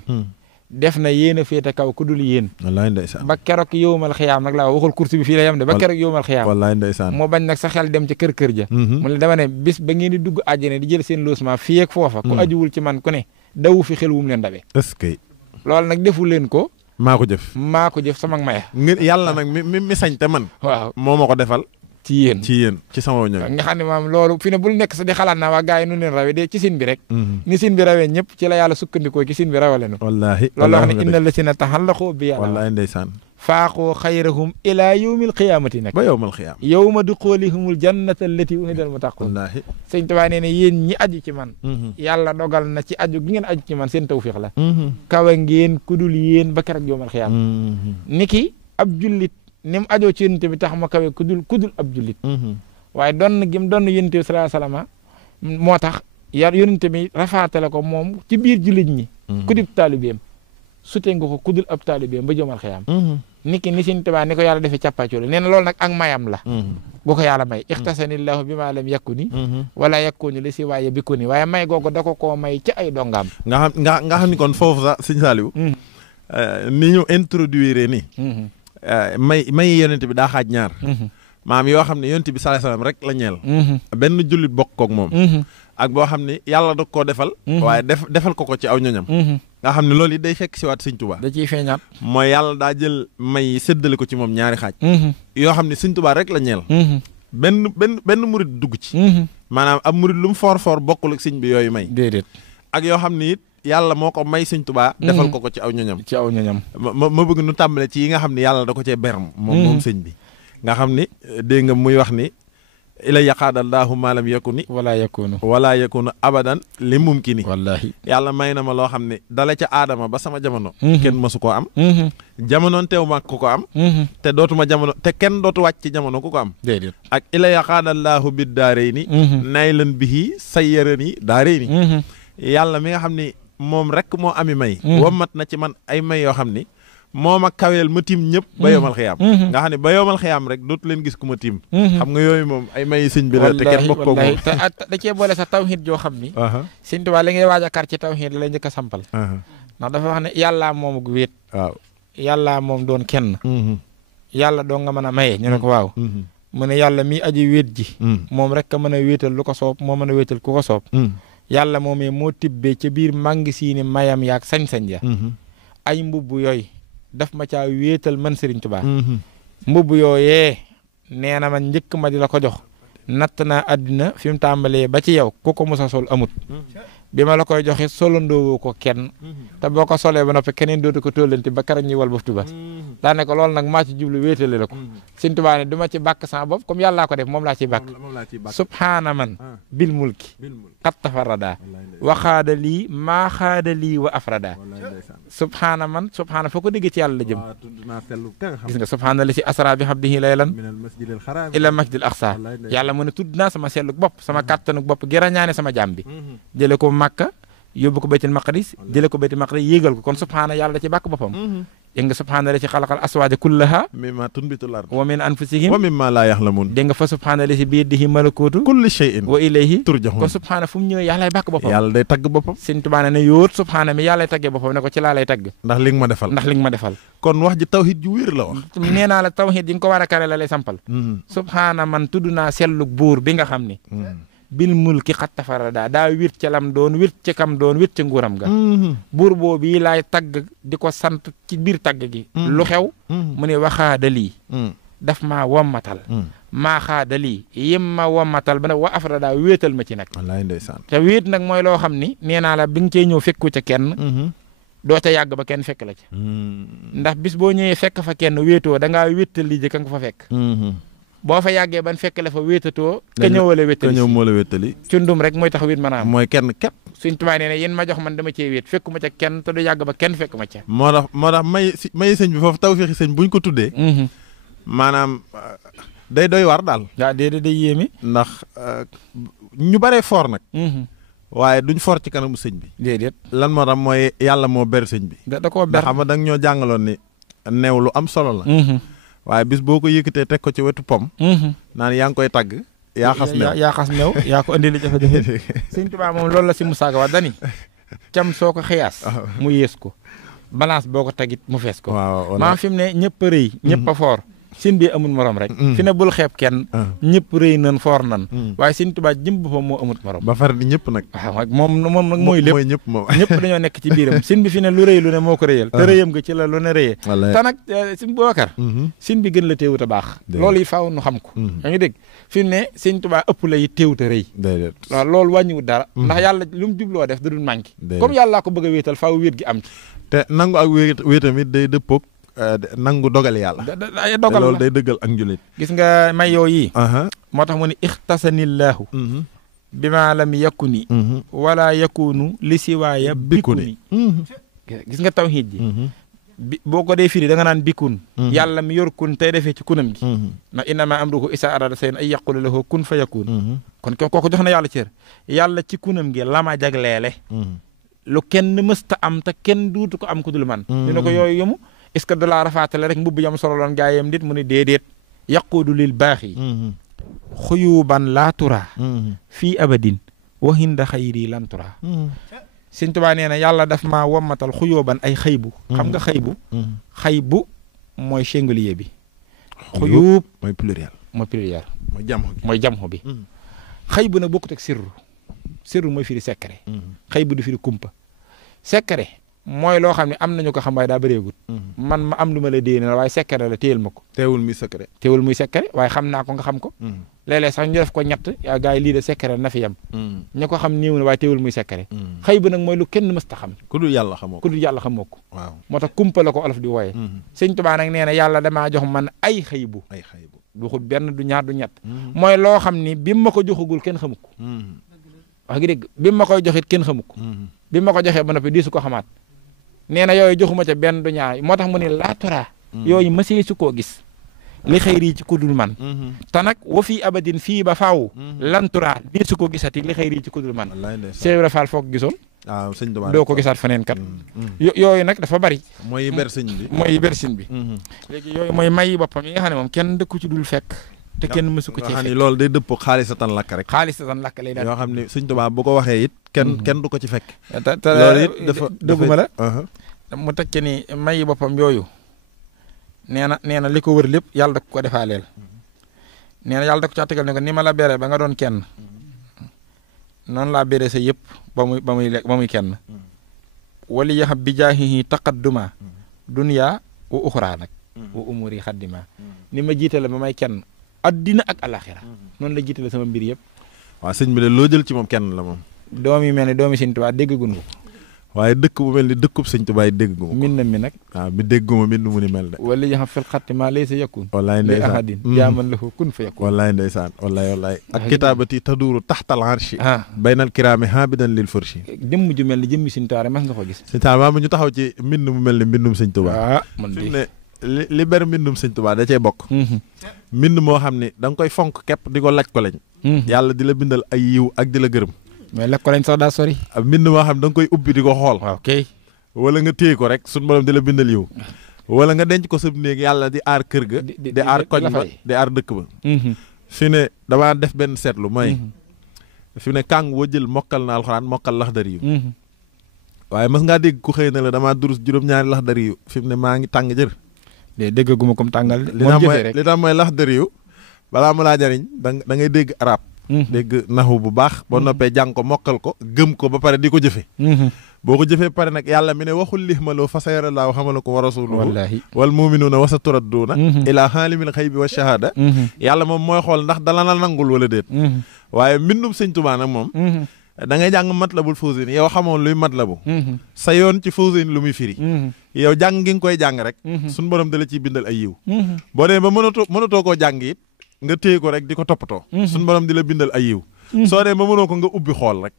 def na yéen a féete kaw ku dul yéen wallaay ndeysaan ba keroog yowmal xiyaam nag laa waxul kursi bi fii la yem de ba keroog yowmal xiyaam wallaay ndeysaan moo bañ nag sa xel dem ci kër ja mu ne dama ne bis ba ngeen di dugg àjjana di jël seen loosement fii ak foofa ku ajuwul ci man ku ne dawu fi xel wum leen dabe est-ce que loolu nag defu leen ko maa ko jëf sama maya yàlla nag mi sañ te man waaw moo ma ko defal ci yéen ci sama ñëw nga xam ne maam loolu fi ne bul nekk sa di xalaat naa waa gars yi nu leen rawee de ci sin bi rek ni sin bi rawee ñëpp ci la yàlla sukkandikoo ci sin bi rawale nu wallaahi loolu la wax ne inna la si na taxallaqoo bi yàlla wallaahi ndeysaan faaqoo xayrahum ilaa yawmil qiyaamati nag ba yawmal qiyaama yawma duxoolihumul jannata allati u'idal muttaquun wallaahi sëñ Tuubaa nee ne yéen ñi aju ci man yàlla dogal na ci aju gi ngeen aju ci man seen tawfiix la kawe ngeen kudul yéen ba keroog yawmal qiyaama niki ab jullit ni mu ajoo ci yonent bi tax ma kawe kudul ab jullit waaye doon gim doon yonent bi sallallahu alayhi wasallam moo tax yar yonent bi rafaatale ko moom ci biir jullit ñi ku dib taalibeem sutee nga ko kudul ab taalibe ba jëmal xiyaam niki ni Sëriñ Tuubaa ni ko yàlla defee càppaacoli nee na loolu nag ak mayam la gu ko yàlla may ixtasanillahu bi ma lam yakuni wala yakuni li si waaye bikuni waaye may googu da ko koo may ci ay dongaam nga xam ni kon foofu sax Sëriñ Saliou ni ñu introduire ni may yonent bi daa xaaj ñaar maam yoo xam ne yonent bi sallallahu alayhi wasallam rek la ñeel benn jullit bokk koog moom ak boo xam ne yàlla da koo defal waaye defal ko ci aw ñoñam nga xam ne loolu yi day fekk si waat Sëñ Tuubaa da ciy feeñaat mooy yàlla daa jël may séddale ko ci moom ñaari xaaj yoo xam ne Sëñ Tuubaa rek la ñeel benn murit dugg ci maanaam ab murit lu mu foor bokkul ak sëñ bi yooyu may déedéet ak yoo xam ne it yàlla moo ko may Sëñ Tuubaa defal ko ci aw ñoñam ma bëgg nu tàmbale ci yi nga xam ne yàlla da ko cee berm moom sëñ bi nga xam ni dégg nga muy wax ni ila yaqaadallaahu maalam yakuni wala yakunu abadan li mumkini wallahi yàlla may na ma loo xam ne dala ca aadama ba sama jamono kenn mësu koo am jamonoon teew ma ku ko am te dootuma jamono te kenn dootu wàcc ci jamono ku ko am déedéet ak ila yaqaadallaahu bid daarayni naylan bihi sayyarani daarayni yàlla mi nga xam ni moom rek moo ami may wammat na ci man ay may yoo xam ni moo ma kaweel ma tiim ñëpp ba yomal xiyaam nga xam ne ba yomal xiyaam rek dootu leen gis ku ma tiim xam nga yooyu moom ay may sëñ bi la te kenn bokk ko moom da cee boole sa tawhid joo xam ni Sëñ Tuubaa li ngay waaj a kar ci tawhid la njëkk a sampal ndax dafa wax ne yàllaa moom gu wéet waaw yàllaa moom doon kenn yàlla doo nga mën a maye ñu ne ko waaw mu ne yàlla mi aji wéet ji moom rek a mën a wéetal lu ko soob moo mën a wéetal ku ko soob yàlla moomee moo tibbee ca biir màng siini mayam yaag sañ-sañ ya ay mbubb yooyu daf ma caa wéetal man Serigne Touba mbubb yooyee nee na man njëkk ma di la ko jox natt naa àddina fi mu tàmbalee ba ci yow ku ko mos a sol amut bi ma la koy joxe solandoo ko kenn te boo ko solee ba noppi keneen dootu ko tóllanti ba kara ñuy wal baftu ba daane ko loolu nag maa ci jublu wéetale la ko Serigne Touba ne du ma ci bàkk sama bopp comme yàllaa ko def moom laa ciy bàkk subhaana man bil mulki qad tafarrada waxaada lii maa xaada lii wa afrada subhaana man subhaana foo ko déggee ci yàlla la jëm gis nga subhaana li si asra bi abdihi laylan ila masjidil aqsa yàlla mu ne tudd naa sama selluk bopp sama kàttanuk bopp gi rañaane sama jaam bi jële ko Makka yóbbu ko baytul maqdis jële ko baytul maqdis yéegal ko kon subhaana yàlla da ci bàkk boppam dégg nga subhaana la ci xalaqal aswaaja kullaha mimma tunbitul ard wa min anfusihim wa mimma laa yaxlamun dégg nga fa subhaana la ci biyadihi malakuutu kulli shay'in wa ilayhi turjaxun kon subhaana fu mu ñëwee yàlla lay bàkk boppam yàlla day tagg boppam Sëñ Tuubaa ne yóot subhaana mi yàlla lay taggee boppam ne ko ci laa lay tagg ndax li nga ma defal kon wax ji tawhid ju wér la wax nee naa la tawhid yi nga ko war a kare la lay sampal subhaana man tudd naa selluk buur bi nga xam ni bil mulki xat tafarada daa wét ca lam doon wét ca kam doon wét ca nguuram ga buur boobu yi laay tagg di ko sant ci biir tagg gi lu xew mu ne waxaada lii daf maa wammatal maa xaada lii yim ma wammatal ba ne wa afrada wéetal ma ci nag wallaay ndeysaan te wéet nag mooy loo xam ni nee naa la bi nga cee ñëw fekku ca kenn doo ca yàgg ba kenn fekk la ca ndax bis boo ñëwee fekk fa kenn wéetoo da ngaa wéetal lii ka nga fa fekk boo fa yàggee ban fekk la fa wéetatoo ka ñëwale wéttali ñëw moo la wéttali cundum rek mooy tax wéet mën a am mooy kenn képp Sëñ Tuubaa nee na yéen ma jox man dama cee wéet fekku ma ca kenn te du yàgg ba kenn fekk ma ca moo tax may sëñ bi foofu tawfeexi sëñ buñ ko tuddee maanaam day doy war daal waaw déedéet day yéeme ndax ñu baree foor nag waaye duñ for ci kanamu sëñ bi déedéet lan moo tax mooy yàlla moo ber sëñ bi da koo ber xam nga da nga ñoo jàngaloon ni neew lu am solo la waaye bis boo ko yëkkatee teg ko ci wetu pom naan yaa ngi koy tagg yaa xas new yaa ko andi li jafe-jafe Sëñ Tuubaa moom loolu la si Musaa Ka wax dani cam soo ko xiyaas mu yées ko balance boo ko tagit mu fees ko maa fi mu ne ñëpp a rëy ñëpp a foor sin bi amul morom rek fi ne bul xeeb kenn ñëpp rëy nan foor nan waaye Sëñ Tuubaa jëm boppam moo amut morom ba far di ñëpp nag waaw moom nag mooy lépp ñëpp moom ñëpp dañoo nekk ci biiram sin bi fi ne lu rëy lu ne moo ko rëyal te rëyam nga ci la lu ne rëyee te nag Sëñ Boubacar sin bi gën la teewut a baax loolu yi faaw nu xam ko yaa ngi dégg fi mu ne Sëñ Tuubaa ëpp la yi teewut a rëy waaw loolu wàññiwut dara ndax yàlla lu mu jubloo def da dul manqué comme yàllaa ko bëgg a wéetal faaw wéet gi am ci te nangu ak wéetamit day dëppoog nangu dogal yàlla dogal loolu day dëggal ak njulit gis nga may yoo yi moo tax mu ne ixtasanillaahu bi ma lam yakuni wala yakunu li siwaaya bikuni gis nga tawhiid ji bi boo ko dee firi da nga naan bikun yàlla mi yor kun tey defee ci kunam gi ndax innama amruhu isa arada sayn ay yaqula lahu kun fa yakun kon kooku jox na yàlla cër yàlla ci kunam gi lama jagleele lu kenn mësta am te kenn duutu ko am ku dul man ñu ne ko yooyu yëmu est-ce que da laa rafaatale rek mbubb yam solo loon gaayam dit mu ne déedéet yaquudu lil baaxi xuyuban laa tura fii abadin wa hinda xayri lan tura Sëñ Tuubaa nee na yàlla daf maa wommatal xuyuban ay xëybu xam nga xëybu mooy singulier bi xuyub mooy pluriel mooy jamxu bi xëybu nag bokkut ak sirru mooy firi secret xëybu di firi kumpa secret mooy loo xam ne am nañu ko xam waaye daa bëreegut man ma am lu ma la déene la waaye secret la téyel ma ko teewul muy secret waaye xam naa ko nga xam ko léeg-léeg sax ñu def ko ñett yaa gars yi lii de secret na fi yem ñu ko xam néew na waaye teewul muy secret xëybu nag mooy lu kenn mësta xam ku dul yàlla xamoo ko waaw moo tax kumpa la ko olof di wooye Sëñ Tuubaa nag nee na yàlla damaa jox man ay xëybu du xut benn du ñaar du ñett mooy loo xam ni bi ma ko joxagul kenn xamu ko wax gi dégg bi ma koy joxit kenn xamu ko bi ma ko joxee ba noppi di su ko xamaat nee na yooyu joxuma ca benn du ñaar moo tax mu ne laa tora yooyu mësee su koo gis li xëyri ci ku dul man te nag wa fii abadin fii ba faaw lan tura nii su ko gisati li xëyri ci ku dul man Cheikh Ibra Fall foog gisoon waaw sëñ Tuubaa doo ko gisaat feneen kat yooyu nag dafa bari mooy bersin bi léegi yooyu mooy may boppam yi nga xam ne moom kenn dëkku ci dul fekk te kenn mësu ko ci fekk loolu day dëpp xaalisatan lakk rek xaalisatan lakk lay daal yoo xam ne sëñ Tuubaa bu ko waxee it kenn du ko ci fekk te loolu it dafa dëgguma la mu tekki ni may boppam yooyu nee na li ko wër lépp yàlla da ko defaaleel nee na yàlla da ko caa tegal ne ko ni ma la bere ba nga doon kenn noonu laa bere sa yëpp ba muy kenn wali yaxam bi jaahihi taqadduma dunya wa uxra nag wa umuri xaddima ni ma jiitale ba may kenn addina ak alaxira noonu la jiitale sama mbir yëpp waaw sëñ bi de loo jël ci moom kenn la moom doom yi mel ni doomi Sëñ Tuubaa dégg gun ko waaye dëkk bu mel ni dëkkub Sëñ Tuubaa dégg gu ma ko min na mi nag waaw mi dégguma min mu ni mel de wala yaxam fil xatti maa laysa yakun wallaay li ndeysaan ahadin jaaman lahu kun fa yakun wallaay ndeysaan wallaay ak kitaabati taduuru taxtal arshi baynal kiraami haabidan lil furshi jëmm ju mel ni jëmmi Sëñ Tuubaa mas nga ko gis Sëñ Tuubaa mu ñu taxaw ci mbind mu mel ni mbindum Sëñ Tuubaa man fi mu ne li ber mbindum Sëñ Tuubaa da cee bokk mbind moo xam ni da nga koy fonk képp di ko laj ko lañ yàlla di la bindal ay yiw ak di la gërëm mais laj ko lañ sax daa sori mbind moo xam da nga koy ubbi di ko xool waaw kay wala nga téye ko rek suñu borom di la bindal yiw wala nga denc ko sa néeg yàlla di aar kër ga di aar koñ ba di aar dëkk ba fi ne damaa def benn seetlu mooy fi ne kàng woo jël mokkal na alxuraan mokkal laxdari yu waaye mas ngaa dégg ku xëy na la damaa durus juróom-ñaari laxdari yu fi mu ne maa ngi tàng jër de déggaguma comme tàngal li tax mooy laxdari yu balaa mu laa jariñ da ngay dégg arab dégg naxu bu baax boo noppee jàng ko mokkal ko gëm ko ba pare di ko jëfe boo ko jëfee pare nag yàlla mi ne waxul lihmaloo fa sayarallaahu xamalakum wa rasuluhu wal muminuuna wa saturadduuna ilaa xaalimil xaybi wa shahaada yàlla moom mooy xool ndax dala la nangul wala déet waaye mbindum Sëñ Tuubaa nag moom da ngay jàng Matlabul Fawzayni yow xamoon luy matlabu sa yoon ci Fawzayni lu muy firi yow jàng gi nga koy jàng rek suñu borom da la ciy bindal ay yiw boo demee ba mënatoo koo jàng it nga téye ko rek di ko toppatoo suñu borom di la bindal ay yiw soo dee ba mënoo ko nga ubbi xool rek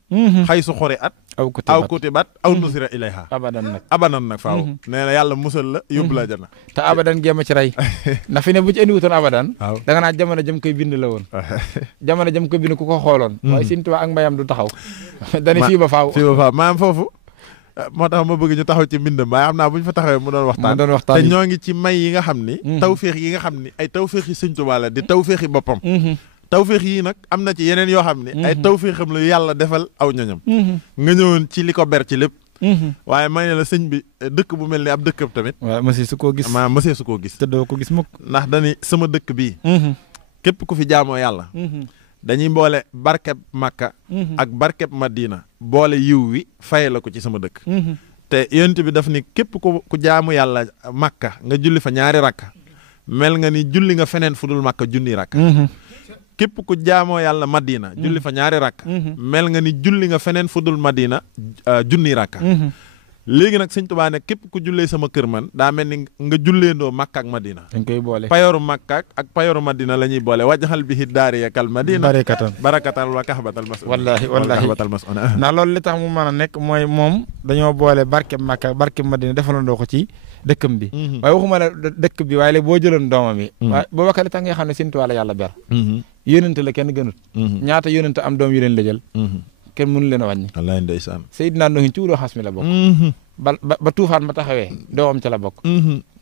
xay su xori at aw kutibat aw nusira ilayha abadan nag faaw nee na yàlla musal la yóbbu la jana te abadan géema ci rey ndax fi ne bu ci indi wutoon abadan da nga naa jamono jëm koy bind la woon jamono jëm koy bind ku ko xooloon waaye Sëñ Tuubaa ak mbayam du taxaw dani fii ba faaw maam foofu moo tax ma bëgg ñu taxaw ci mbindam waaye xam naa bu ñu fa taxawee mu doon waxtaan te ñoo ngi ci may yi nga xam ni tawféex yi nga xam ni ay tawféex yi Sëñ Tuubaa la di tawféex yi boppam tawféex yii nag am na ci yeneen yoo xam ne ay tawféexam la yàlla defal aw ñoñam nga ñëwoon ci li ko ber ci lépp waaye may ne la sëñ bi dëkk bu mel ni ab dëkkam tamit waaw monsieur su koo gis monsieur su koo gis te doo ko gis mukk ndax dani sama dëkk bii képp ku fi jaamoo yàlla dañuy boole barkeb Makka ak barkeb Madina boole yiw wi faye la ko ci sama dëkk te yonent bi daf ni képp ku jaamu yàlla Makka nga julli fa ñaari rakka mel nga ni julli nga feneen fu dul Makka junni rakka képp ku jaamoo yàlla Madina julli fa ñaari rakka mel nga ni julli nga feneen fu dul Madina junni rakka léegi nag Sëñ Tuubaa ne képp ku jullee sama kër man daa mel ni nga julleendoo Makka ak Madina dañ koy boole payoru Makka ak payoru Madina la ñuy boole wajxal bihi daariya kal Madina barakatan wa kahbatal mas wallaahi ndax loolu li tax mu mën a nekk mooy moom dañoo boole barkeb Makka barkeb Madina defalandoo ko ci dëkkam bi waaye waxuma la dëkk bi waaye léegi boo jëloon doomam yi waaye boo wakka li tax nga xam ne Sëñ Tuubaa la yàlla ber yónente la kenn gënut ñaata yónente am doom yu leen la jël kenn mënu leen a wàññi. wallaay ndeysaan. Seydina Nuuhin ci ulul xasmi la bokk. ba tuufaan ma taxawee doomam ca la bokk.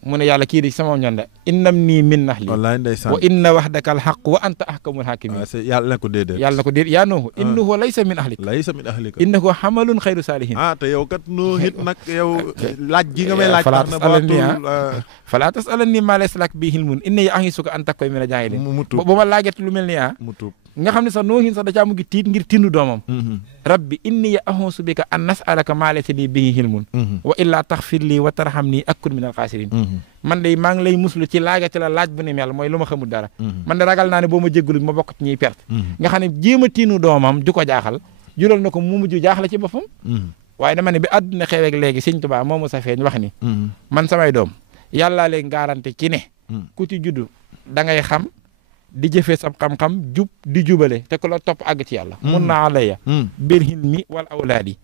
mu ne yàlla kii di sama ñoon de innam nii min nax li wallaay ndeysaan. wa inna waxdaka al xaq wa anta ahkamul hakimin. yàlla na ko déedéet. yàlla na ko déedéet yaa Nuuhu innahu laysa min ahlik. laysa min ahlika. innahu xamalun xayru saalihin. te yow kat Nuuhit nag yow laaj gi nga may laaj. falaa tasalanni maa laysa laka bihi ilmun inni ahisuka an takuna mina jaahiliin. mu tuub bu ma laajat lu mel ni mu tuub. nga xam ne sax Nuuhin sax da caa mugg tiit ngir tindu doomam. rabbi inni ahuusu bika an nas'alaka maa laysa lii bihi ilmun wa illaa taxfir lii wa tarhamnii akun minal xaasiriin. man de maa ngi lay muslu ci laajate la laaj bu ni mel mooy lu ma xamul dara. man de ragal naa ne boo ma jéggalu ma bokk ci ñiy perte. nga xam ne jéem a tiinu doomam ju ko jaaxal jural na ko mu mujj jaaxle ci boppam. waaye dama ne bi àdduna xeweeg léegi Sëñ Tuubaa moo mu sa feeñ wax ni. man samay doom yàllaa leen garanti ci ne. ku ci juddu da ngay xam di jëfee sa xam-xam jub di jubale te ku la topp àgg ci yàlla. mun na alayya bil hilmi wal awlaadi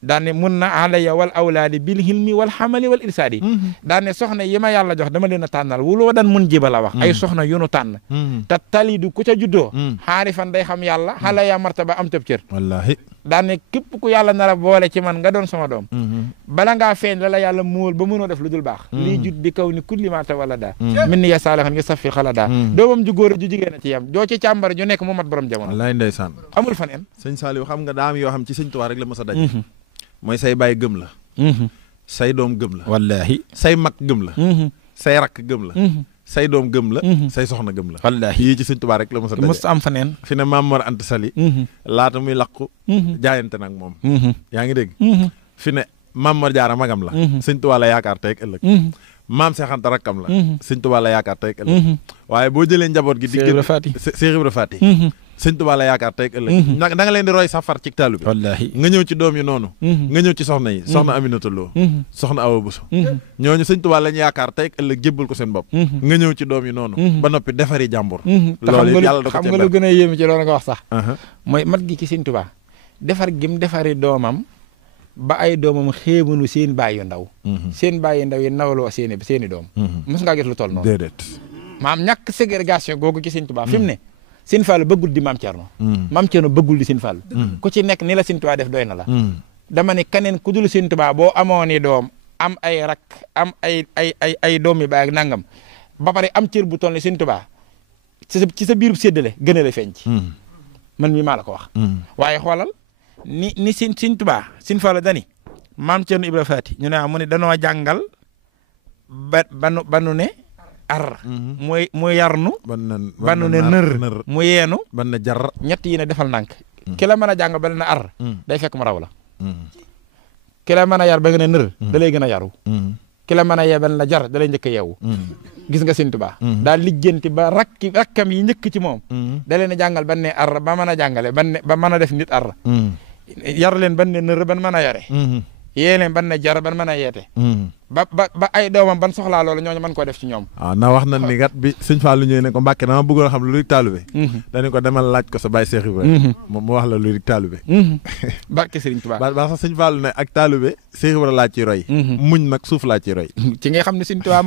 daane mun na alayya wal awlaadi bil hilmi wal xamali wal irsaadi daane soxna yi ma yàlla jox dama leen a tànnal wuloo dan mun jiba la wax ay soxna yu nu tànn te talidu ku ca juddoo xaarifan day xam yàlla xala ya martaba am tëb cër wallaahi daane képp ku yàlla nar a boole ci man nga doon sama doom bala ngaa feeñ la yàlla muul ba mënoo def lu dul baax lii jut bi kaw ni kulli ma tawallada min ni ya saalihan nga safi xalada doomam ju góor ju jigéen a ci yem joo ci càmbar ju nekk mu mat borom jamono wallaay ndeysaan amul faneen sëñ Saliou xam nga daam yoo xam ci Sëñ Tuubaa rek la mës a daj mooy say baay gëm la say doom gëm la wallaahi say mag gëm la say rakk gëm la say doom gëm la say soxna gëm la wallaahi yii ci Sëñ Tuubaa rek la mës a daje mës am faneen fi ne Maam Mor Anta Sali laata muy laqu jaayante nag moom yaa ngi dégg fi ne Maam Mor Jaara magam la Sëñ Tuubaa la yaakaar tey ak ëllëg Maam Seex Anta rakkam la Sëñ Tuubaa la yaakaar tey ak ëllëg waaye boo jëlee njaboot gi di Seex Ibra Faati Sëñ Tuubaa la yaakaar tey ak ëllëg da nga leen di roy safar ci taalu bi wallaahi nga ñëw ci doom yi noonu nga ñëw ci soxna yi soxna Aminata Lo soxna Awa Buso ñooñu Sëñ Tuubaa lañu yaakaar tey ak ëllëg jébbal ko seen bopp nga ñëw ci doom yi noonu ba noppi defari jàmbur loolu yàlla da ko xam nga lu gën a yéeme ci loolu nga wax sax mooy mat gi ci Sëñ Tuubaa defar gim defari doomam ba ay doomam xéemanu seen baay yu ndaw seen baay yu ndaw yi nawloo seeni doom mos ngaa gis lu toll noonu déedéet maam ñàkk ségrégation googu ci Sëñ Tuubaa fi mu ne Sëñ Fallu bëggul di Maam Cerno Maam Cerno bëggul di Sëñ Fallu ku ci nekk ni la Sëñ Tuubaa def doy na la dama ne keneen ku dul Sëñ Tuubaa boo amoon i doom am ay rak am ay doom yi baay ak nangam ba pare am cër bu toll ni Sëñ Tuubaa ci sa biirub séddale gën a la feeñ ci man mi maa la ko wax waaye xoolal ni Sëñ Tuubaa Sëñ Fallu dani Maam Cerno Ibra Faati ñu ne mu ne danoo jàngal banu ne ar mooy yarnu banu ne nër mu yeenu ban na jar ñett yi ne defal ndànk ki la mën a jàng ba na ar day fekk mu raw la ki la mën a yar ba nga ne nër da lay gën a yaru ki la mën a yebal la jar da lay njëkk a yeewu gis nga Sëñ Tuubaa daal lijjanti ba rakkam yi njëkk ci moom da leen a jàngal ban ne ar ba mën a jàngale ba mën a def nit ar yar leen ban ne nër ban mën a yare yée leen ban ne jar ban mën a yeete ba ay doomam ban soxlaa loolu ñooñu mën koo def ci ñoom waaw na wax na ni gat bi Sëñ Fallu ñëwee ne ko Mbàkke dama bëggoon a xam lu rik taalube dañu ko demal laaj ko sa baay Seex Ibra moom mu wax la lu rik taalube barke Sëriñ Tuubaa ba sax Sëñ Fallu ne ak taalube Seex Ibra laa ci roy muñ nag suuf laa ci roy ci nga xam ne Sëñ Tuubaa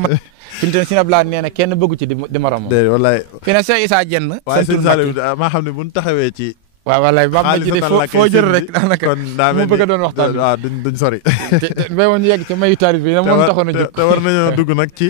fi mu toll Sëñ Abdu Lahat nee na kenn bëggu ci di moromam dé wallaay fi ne Seex Isaa Jenn waaye Sëñ Saliou maa xam ne buñ taxawee ci waaw wallaay ba ma ji de foo jël rek daanaka mu bëgg a doon waxtaan bi waaw duñ sori bay woon ñu yegg ci mayu taarif bi na moom taxoon a jóg te war nañoo dugg nag ci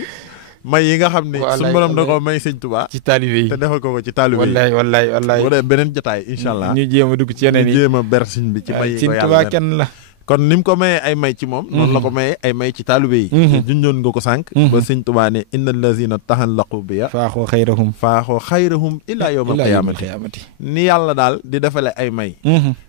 may yi nga xam ne suñu borom da koo may Sëñ Tuubaa ci taalibe yi te defal ko ci taalibe yi wallaay bu dee beneen jotaay incha allah ñu jéem a dugg ci yeneen yi ñu jéem a ber sëñ bi ci may yi ko Sëñ Tuubaa kenn la kon ni mu ko mayee ay may ci moom noonu la ko mayee ay may ci taalibe yi junjoon nga ko sànq ba Sëñ Tuubaa ne innal lazina taxallaqu biya faaxoo xayrahum illaa yawmal qiyaamati ni yàlla daal di defale ay may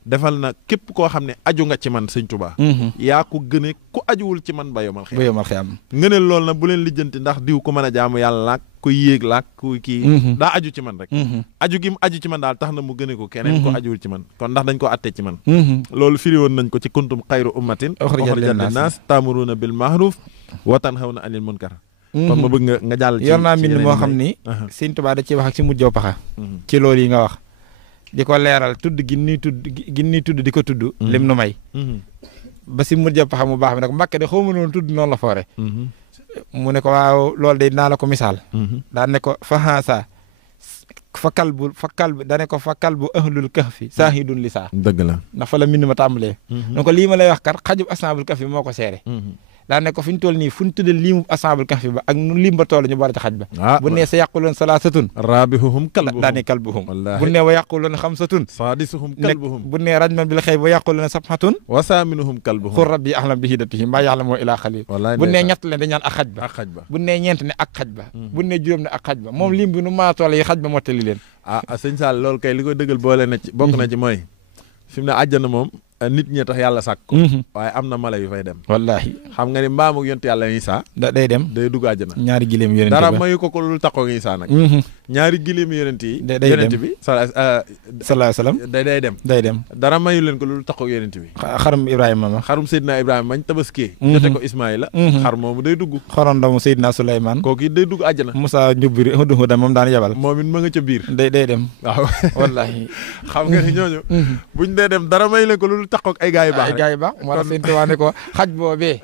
defal na képp koo xam ne aju nga ci man Sëñ Tuubaa yaa ko gëne ku ajuwul ci man ba yawmal qiyaam nga ne loolu nag bu leen lijjanti ndax diw ko mën a jaamu yàlla laak ku yéeg laak ku kii daa aju ci man rek aju gi mu aju ci man daal tax na mu gëne ko keneen ko ajuwul ci man kon ndax dañ ko atte ci man loolu firi woon nañ ko ci kuntum xayru ummatin uxrijat linnaas ta'muruuna bil ma'ruuf wa tanhawna anil munkar kon ma bëgg nga jàll ci yor naa mbind moo xam ni Sëñ Tuubaa da ci wax ak si mujjoo paxa ci loolu yi nga wax di ko leeral tudd gi nii tudd di ko tudd lim nu may ba si mujjoo paxa mu baax bi nag Mbàkke de xawma noonu tudd noonu la foore mu ne ko waaw loolu de naa la ko misaal daan ne ko faxaasa fa kalbu dane ko fa kalbu ahlul kahfi saahidun li saa dëgg la ndax fa la mbind ma tàmbalee na ko lii ma lay wax kat xajub ashabul kahfi moo ko seere daa ne ko fi ñu toll nii fu ñu tuddee liimu ashabul kahfi ba ak nu lim ba toll ñu boole ci xaj ba bu ne sa yàquloon salaasatun rabihuhum kalbuhum daa ne kalbuhum bu ne wa yàquloon xamsatun saadisuhum kalbuhum bu ne rajman bil xëy ba yàquloon sabhatun wa saaminuhum kalbuhum xur rabbi ahlam bi hidatihim mbaa ya'lamu ilaa xalil bu ne ñett leen dañ ñaan ak xaj ba bu ne ñeent ne ak xaj ba bu ne juróom ne ak xaj ba moom lim bi nu maa toll yi xaj ba mottali leen sëñ Sall loolu kay li ko dëggal boole na ci bokk na ci mooy fi mu ne àjjana moom nit ñi tax yàlla sàkk ko waaye am na mala yu fay dem wallahi xam nga ni mbaam ak yonent yàlla Isaa day dem day dugg àjjana ñaari gileem yonent dara mayu ko lu taxoo Isaa nag ñaari gileem yonent yi yonent bi sallallahu alayhi wasallam day dem dara mayu leen ko lu taxoo yonent bi xarum Ibrahima ma xarum Seydina Ibrahima mañ tabaskee jote ko Ismaïla xar moomu day dugg xorondomu Seydina Souleymane kooku day dugg àjjana Moussa njubbiri huda moom daan yabal moom it ma nga ca biir day dem waaw wallahi xam nga ni ñooñu buñ dee dem dara mayu leen ko lu taxoo ay gaay baax gaa yi baax moo tax seen tuwaa ne ko xaj boobee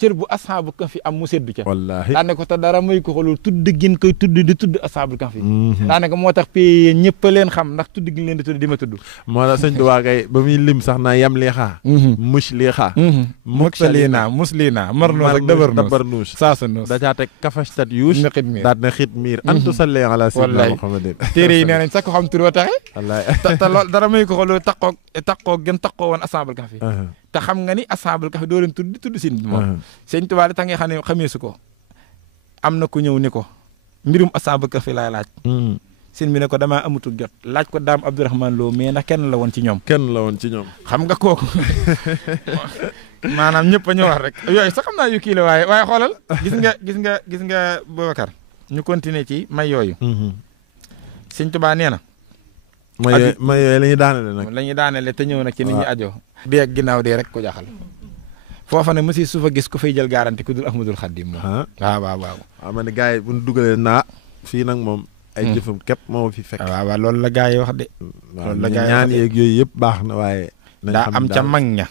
cër bu asaabu kahfi am mu seddu ca wallaahi daa ne ko te dara may ko xoolul tudd gin koy tudd di tudd asaabul kahfi daa ne ko moo tax pay ñëpp leen xam ndax tudd gi leen di tudd di ma tudd moo tax sëñ Tuubaa kay ba muy lim sax naa yam lii xaa mush lii xaa muksalina muslina marnoos ak dabarnuus saasa noos da caa teg kafastat yuus na xit miir daat na xit miir antu salli ala sayyidina Muhammadin téere yi nee nañ sax ko xam tur wa taxe wallaahi te lool dara may ko xoolul taqoo gën taqoo woon asaabul kahfi te xam nga ni asaabul kahfi doo leen tudd di tudd sin bi moom sëñ Tuubaa li tax nga xam ne xamee su ko am na ku ñëw ni ko mbirum asaabul kahfi laay laaj sin bi ne ko damaa amatul jot laaj ko daam Abdourahmane Lo mais ndax kenn la woon ci ñoom xam nga kooku maanaam ñëpp a ñëwaat rek yooyu sax xam naa yu kii la waaye xoolal gis nga Boubacar ñu continuer ci may yooyu sëñ Tuubaa nee na may yooyu la ñuy daanele nag la ñuy daanele te ñëw nag ci nit ñi ajo dee ak ginnaaw dee rek ko jaxal foofa ne monsieur su fa gis ku fay jël garanti ku dul Ahmadul Xadim moom waaw ma ne gars yi bu ñu dugalee fii nag moom ay jëfam képp moo fi fekk waaw loolu la gars yi wax de loolu la gars yi ñaan yeeg yooyu yëpp baax na waaye daa am ca mag ña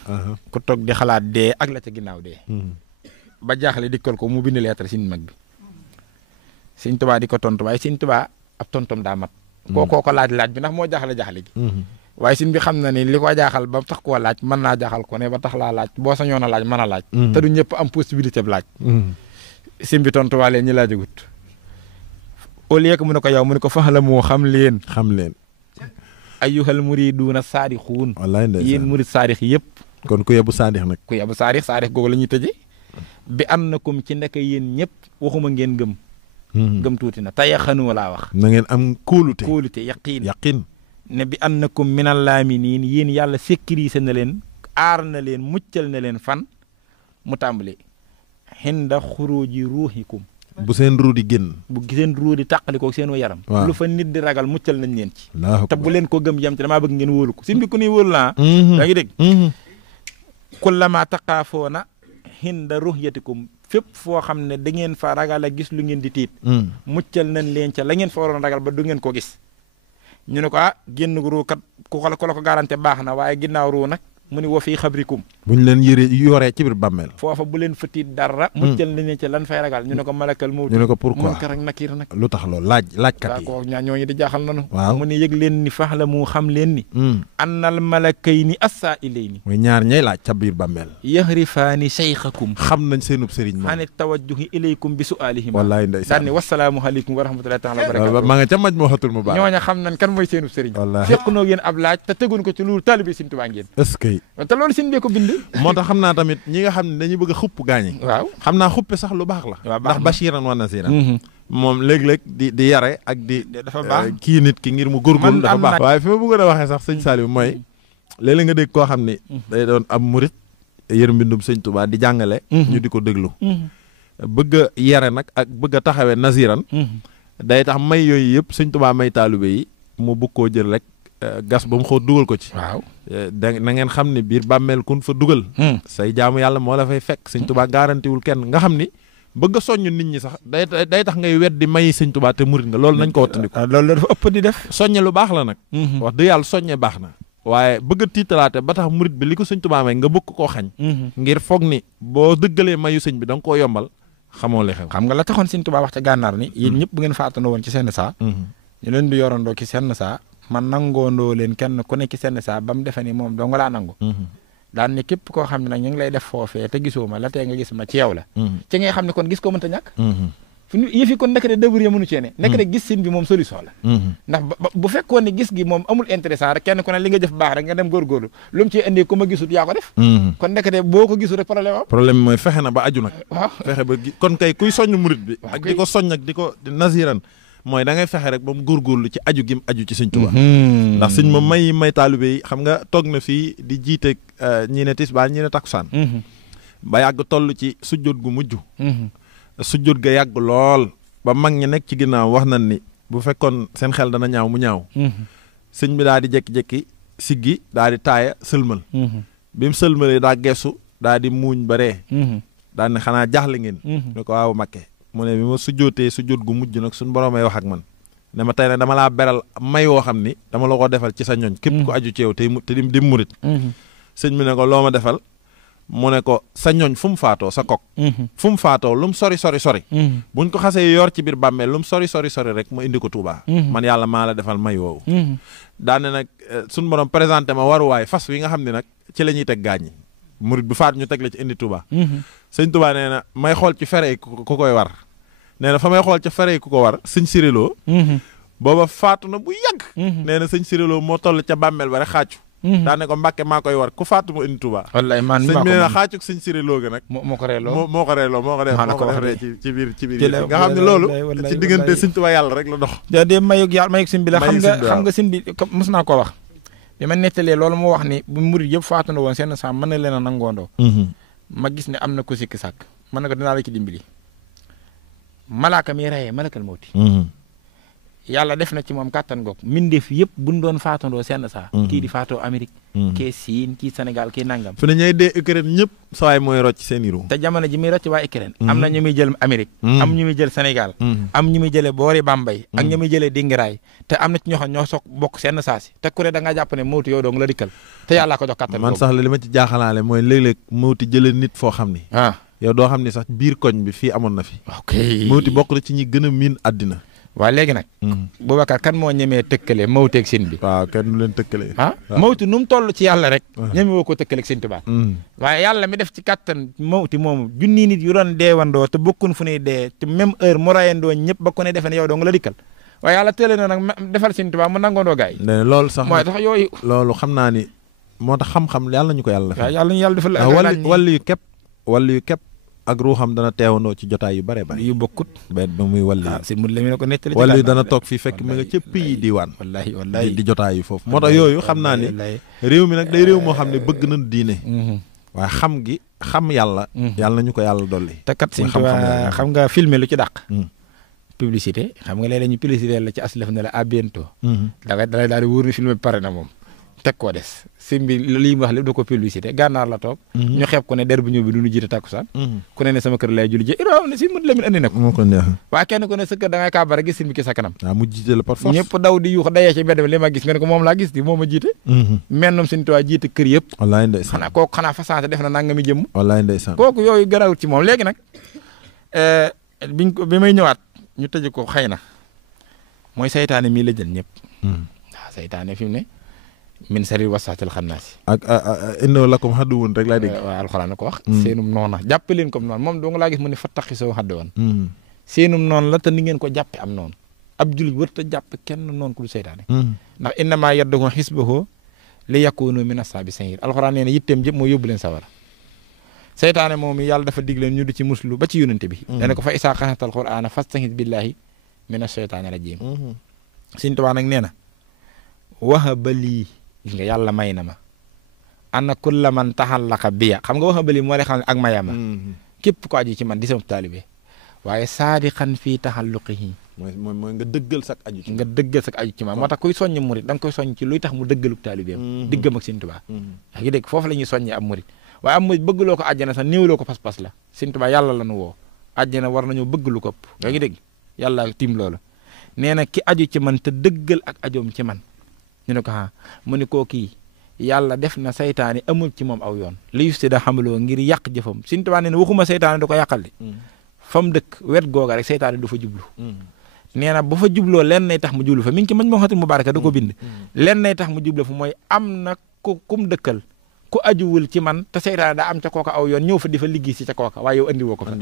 ku toog di xalaat dee ak la ca ginnaaw dee ba jaaxle dikkal ko mu bind lettre si mag bi Sëñ Tuubaa di ko tontu waaye Sëñ Tuubaa ab tontom daa mat kookoo ko laaj bi ndax moo jaaxle gi waaye sin bi xam na ni li ko jaaxal ba tax koo laaj mën naa jaaxal ko ne ba tax laa laaj boo sañoon a laaj mën a laaj te du ñëpp am possibilité bi laaj sin bi tontu waa leen ñi laajagut au lieu que mu ne ko yow mu ne ko faxala moo xam leen ayyuhal muriduuna saadixuun wallaay ndeysaan yéen murid saadix yëpp kon ku yebu saadix nag ku yebu saadix googu la ñuy tëje bi annakum ci ndeke yéen ñëpp waxuma ngeen gëm tuuti na taya xanu laa wax na ngeen am kóolute yaqiin ne bi annakum minal laaminiin yéen yàlla sécuriser na leen aar na leen muccal na leen fan mu tàmbali xinda xuruuji ruuxikum bu seen ruu di génn bu seen ruu di tàqalikoo seen yaram lu fa nit di ragal muccal nañ leen ci te bu leen ko gëm yam ci damaa bëgg ngeen wóolu ko sin bi ku nuy wóolu naa daa ngi dégg kullama taqaafoona xinda ruuxyatikum fépp foo xam ne da ngeen fa ragal a gis lu ngeen di tiit muccal nañ leen ca la ngeen fa waroon ragal ba du ngeen ko gis ñu ne ko génn ruu kat ku la ko garanté baax na waaye ginnaaw ruu nag mu ni wa fii xabrikum buñ leen yoree ci biir bàmmeel foofa bu leen fëtiit dara muccal nañ leen ca lan fay ragal ñu ne ko malakal mawt ñu ne ko pourquoi munkar ak nakiir nag lu tax loolu laajkat yi ko ñooñu di jaaxal nanu waaw mu ne yëg leen ni fax la mu xam leen ni annal malakayni as-sa'ilayni mooy ñaar ñay laaj ca biir bàmmeel yahrifaani shaykhakum xam nañ seenub sëriñ moom ani tawajjuhi ilaykum bi su'alihim wallaay ndeysaan daan ni wasalaamu aleykum wa rahmatullahi taala wa barakatuh ma nga ca maj moo xatul mu baax ñooña xam nañ kan mooy seenub sëriñ fekk noo yéen ab laaj te teguñ ko ci loolu taalibe Sëriñ Tuubaa ngeen est-ce que te loolu sin bee ko bind moo tax xam naa tamit ñi nga xam ne dañuy bëgg a xupp gaañi waaw xam naa xuppe sax lu baax la ndax bashiran wa nasiran moom léeg-léeg di yare ak di dafa baax kii nit ki ngir mu góorgóorlu dafa baax waaye fi ma bëggoon a waxee sax sëñ Saliou mooy léeg-léeg nga dégg koo xam ni day doon am murit yër mbindum sëñ Tuubaa di jàngale ñu di ko déglu bëgg a yare nag ak bëgg a taxawee nasiran day tax may yooyu yëpp sëñ Tuubaa may taalibe yi mu bëgg koo jël rek gas ba mu xóot dugal ko ci waaw na ngeen xam ne biir bàmmeel kun fa dugal say jaamu yàlla moo la fay fekk sëñ Tuubaa garantiwul kenn nga xam ni bëgg a soññ nit ñi sax day tax ngay wet di may sëñ Tuubaa te murit nga loolu nañ ko wattandiku loolu la dafa ëpp di def soññe lu baax la nag wax dëgg yàlla soññe baax na waaye bëgg a tiitalaate ba tax murit bi li ko sëñ Tuubaa may nga bëgg koo xañ ngir foog ni boo dëggalee mayu sëñ bi da nga koo yombal xamoo li xew xam nga la taxoon sëñ Tuubaa wax ca gànnaar ni yéen ñëpp bu ngeen faatandoo woon ci seen saa ñu leen di yorandoo ki senn saa man nangoondoo leen kenn ku nekk senn saa ba mu defe ni moom dong laa nangu daan ne képp koo xam ne nag ñu ngi lay def foofee te gisoo ma la tee nga gis ma ci yow la ci ngay xam ne kon gis ko mënta ñàkk fi ñu yëfi kon nekk de débrouiller mënu cee ne nekk de gis sin bi moom solution la ndax bu fekkoon ne gis gi moom amul intéressant rek kenn ku ne li nga jëf baax rek nga dem góorgóorlu lu mu ciy indi ku ma gisut yaa ko def kon nekk de boo ko gisul rek problème mooy fexe na ba aju nag waaw fexe ba kon kay kuy soññ murit bi ak di ko soññ ak di ko nasiran mooy da ngay fexe rek ba mu góorgóorlu ci aju gim aju ci sëñ Tuubaa ndax sëñ ma may taalibe yi xam nga toog na fii di jiite ñii ne tisbaar ñii ne takkusaan ba yàgg toll ci sujjóot gu mujj sujjóot ga yàgg lool ba mag ñi nekk ci ginnaaw wax nañ ni bu fekkoon seen xel dana ñaaw mu ñaaw sëñ bi daal di jékki-jékki siggi daal di taaya sëlmal bi mu sëlmalee daa geesu daal di muuñ ba ree daal ne xanaa jaaxle ngeen ne ko waaw Mbakke mu ne bi ma sujjóotee sujjóot gu mujj nag suñu borom ay wax ak man ne ma tey nag dama laa beral may woo xam ni dama la ko defal ci sa ñoñ képp ku aju ci yow te di murit sëñ bi ne ko loo ma defal mu ne ko sa ñoñ fu mu faatoo sa kok fu mu faatoo lu mu sori buñ ko xasee yor ci biir bàmmeel lu mu sori rek mu indi ko Touba man yàlla maa la defal may woowu daane nag suñu borom présenté ma waruwaay fas wi nga xam ne nag ci la ñuy teg gaañi murit bu faatu ñu teg la ci indi Touba sëñ Touba nee na may xool ci fere ku koy war nee na fa may xool ci fere ku ko war sëñ Siréloo booba faatu na bu yàgg nee na sëñ Siréloo moo toll ca bàmmeel ba rek xaacu daane ko Mbàkke maa koy war ku faatu mu indi Touba wallaay man sëñ bi nee na xaacuk sëñ Siréloo ga nag moo ko reeloo moo ko def ci biir nga xam ne loolu ci diggante sëñ Touba yàlla rek la dox de mayug sëñ bi la xam nga sëñ bi mos naa koo wax bi ma nettalee loolu mu wax ni bu murit yëpp faatu na woon seen saa mën na leen a nangoondoo ma gis ne am na ko sikki sàkk mën na ko dinaa la ci dimbali malaaka mi reyee malakal mawti yàlla def na ci moom kàttan goog mbindeef yëpp buñ doon faatandoo seen saa kii di faatoo Amérique kii Siin kii Sénégal kii nangam fi ne ñooy dee Ukraine ñëpp sawaay mooy rocc seen iru te jamono ji muy rocc waa Ukraine am na ñu muy jël Amérique am ñu muy jël Sénégal am ñu muy jëlee boori Bambey ak ñu muy jëlee Dingiraay te am na ci ñoo xam ñoo soog bokk seen saa si te ku ne da ngaa jàpp ne mawti yow dong la dikkal te yàllaa ko jox kàttan man sax li ma ci jaaxalaale mooy léeg-léeg mawti jëlee nit foo xam ni yow doo xam ni sax biir koñ bi fii amoon na fi ok mawti bokk na ci ñi gën a miin àddina waaw léegi nag Boubacar kan moo ñemee tëkkale mawteeg sin bi waaw kenn du leen tëkkale mawti nu mu toll ci yàlla rek ñeme woo ko tëkkaleeg Sëñ Tuubaa waaye yàlla mi def ci kattan mawti moomu junni nit yu doon deewandoo te bokkun fu ñuy dee te même heure mu rayandoo ñëpp ba ko ne defe ne yow doo nga la dikkal waaye yàlla tële na nag defal Sëñ Tuubaa mu nangoondoo gaay yi loolu sax mooy tax yooyu loolu xam naa ni moo tax xam-xam yàlla ñu ko yàlla waaw yàlla ñu yàlla defal wàllu yu képp ak ruuxam dana teewandoo ci jotaay yu bare bare yu bokkut ba muy wàllu si mu la mi ne ko nettali wàllu dana toog fii fekk mi nga cëpp yi diwaan wallahi di jotaay yu foofu moo tax yooyu xam naa ni réew mi nag day réew moo xam ne bëgg nañ diine waaye xam yàlla yàlla nañu ko yàlla dolli te kat Sëñ Tuubaa xam nga filmer lu ci dàq publicité xam nga léeg-léeg ñu publicité la ci aslef ne la à bientôt da dalay daal di wóor ni filmer bi pare na moom teg koo des sim bi lii mu wax lépp da ko publicité gànnaar la toog ñu xeeb ko ne der bu ñëw bi du ñu jiite takkusaan ku ne sama kër lay julli ji ne si mën Lamin andi na ko moo ko neex waaye kenn ku ne sa kër da ngay kàbbara gis sim bi ki sa kanam waaw mu jiite la par force ñëpp daw di yuux dayee ci mbedd mi li ma gis nga ne ko moom laa gis di moom a jiite mennum Sëñ Tuubaa jiite kër yëpp wallaay ndeysaan xanaa kooku xanaa façon def na nangami jëmm wallaay ndeysaan kooku yooyu garawut ci moom léegi nag bi may ñëwaat ñu tëj ko xëy na mooy saytaane mii la jël ñëpp waaw saytaane fi mu ne min sari wasaatil xannaasi ak innahu lakum aduwwun rek laa dégg waaw alxuraan ko wax seenum noona jàppe leen comme noonu moom doo nga laa gis mu ne fattaxisoo aduwwan seenum noonu la te ni ngeen ko jàppe am noonu ab jullit wër te jàppe kenn noonu ku du seytaane ndax innamaa yad'uu hizbahu li yakuunu min ashaabi sa'iir alxuraan nee na yitteem jëpp moo yóbbu leen sawara seytaane moom yàlla dafa dig leen ñu di ci muslu ba ci yonente bi dana ko fa izaa qara'tal qur'aana fasta'iz billaahi mina shaytaani rajiim Sëñ Tuubaa nag nee na wahaba lii gis nga yàlla may na ma ana kulla man taxallaqa biya xam nga wahaba lii moo lay xam ne ak mayama képp ko aju ci man di sama taalibe waaye saadiqan fii taxalluqihi mooy nga dëggal sak aju ci nga dëggal sak aju ci man moo tax kuy soññ murit da nga koy soññ ci luy tax mu dëggaluk taalibeem diggam ak Sëñ Tuubaa yaa ngi dégg foofu la ñuy soññee ab murit waaye am murit bëggloo ko àjjana sax néewloo ko pas-pas la Sëñ Tuubaa yàlla la nu woo àjjana war nañoo bëgg lu ko ëpp yaa ngi dégg yàlla tim loolu nee na ki aju ci man te dëggal ak ajoom ci man ñu ne ko mu ne koo kii yàlla def na saytaane amul ci moom aw yoon li yusti da xamaloo ngir yàq jëfam Sëñ Tuubaa nee na waxuma saytaane da ko yàqal di fa mu dëkk wet googa rek saytaane du fa jublu nee na bu fa jubloo leen nay tax mu jublu fa mi ngi ci Majmuhatul Mubaraka da ko bind leen nay tax mu jublu fa mooy am na kum dëkkal ku ajuwul ci man te seytaane daa am ca kooka aw yoon ñëw fa di fa liggéey si ca kooka waaye yow andi woo ko fa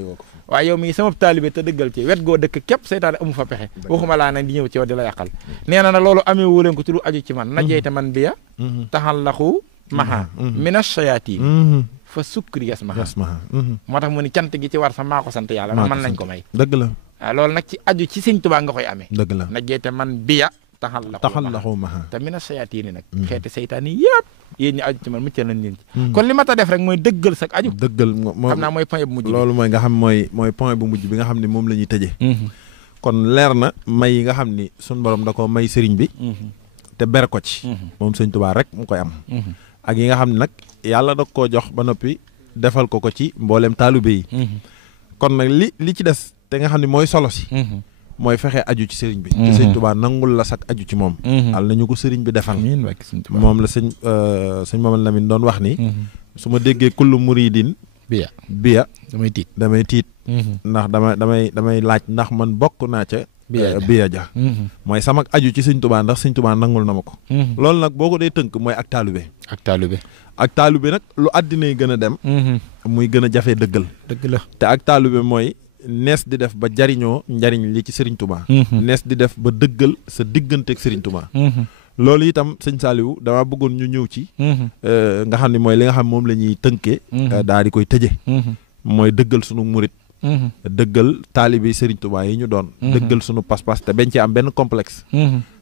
waaye yow mi sama taalibe te dëggal ci wet goo dëkk képp seytaane amu fa pexe waxuma laa nag di ñëw ci yow di la yàqal nee na loolu amee wuleen ko ci lu aju ci man na jeyte man biya taxallaxu maha mina shayatin fa sukri yasmaha moo tax mu ni cant gi ci war sa maa ko sant yàlla man nañ ko may dëgg la waaw loolu nag ci aju ci Sëñ Tuubaa nga koy amee dëgg la na jeyte man biya taxallaxu maha te mina shayatin nag xeeti seytaan yi yëpp yéen ñi aju ci man muccal nañ leen ci kon li ma ta def rek mooy dëggal sak aju dëggal xam naa mooy point bu mujj loolu mooy nga xam mooy point bu mujj bi nga xam ne moom la ñuy tëjee kon leer na may yi nga xam ni suñ borom da ko may sëriñ bi te ber ko ci moom Sëñ Tuubaa rek mu koy am ak yi nga xam ne nag yàlla da koo jox ba noppi defal ko ci mboolem taalibe yi kon nag li ci des te nga xam ne mooy solo si mooy fexe aju ci sëriñ bi te Sëñ Tuubaa nangul la sak aju ci moom al nañu ko sëriñ bi defal moom la sëñ Mamadou Lamine doon wax ni su ma déggee kullu muridin biya damay tiit ndax damay laaj ndax man bokk naa ca biya ja mooy sama aju ci Sëñ Tuubaa ndax Sëñ Tuubaa nangul na ma ko loolu nag boo ko dee tënk mooy ak taalube nag lu àddina yi gën a dem muy gën a jafe dëgg la te ak taalube mooy nees di def ba jariñoo njariñ li ci Serigne Touba nees di def ba dëggal sa digganteeg Serigne Touba loolu itam sëñ Saliou dama bëggoon ñu ñëw ci nga xam ne mooy li nga xam moom la ñuy tënkee daal di koy tëje mooy dëggal sunu murit dëggal taalibi Serigne Touba yi ñu doon dëggal sunu pas-pas te bañ ci am benn complexe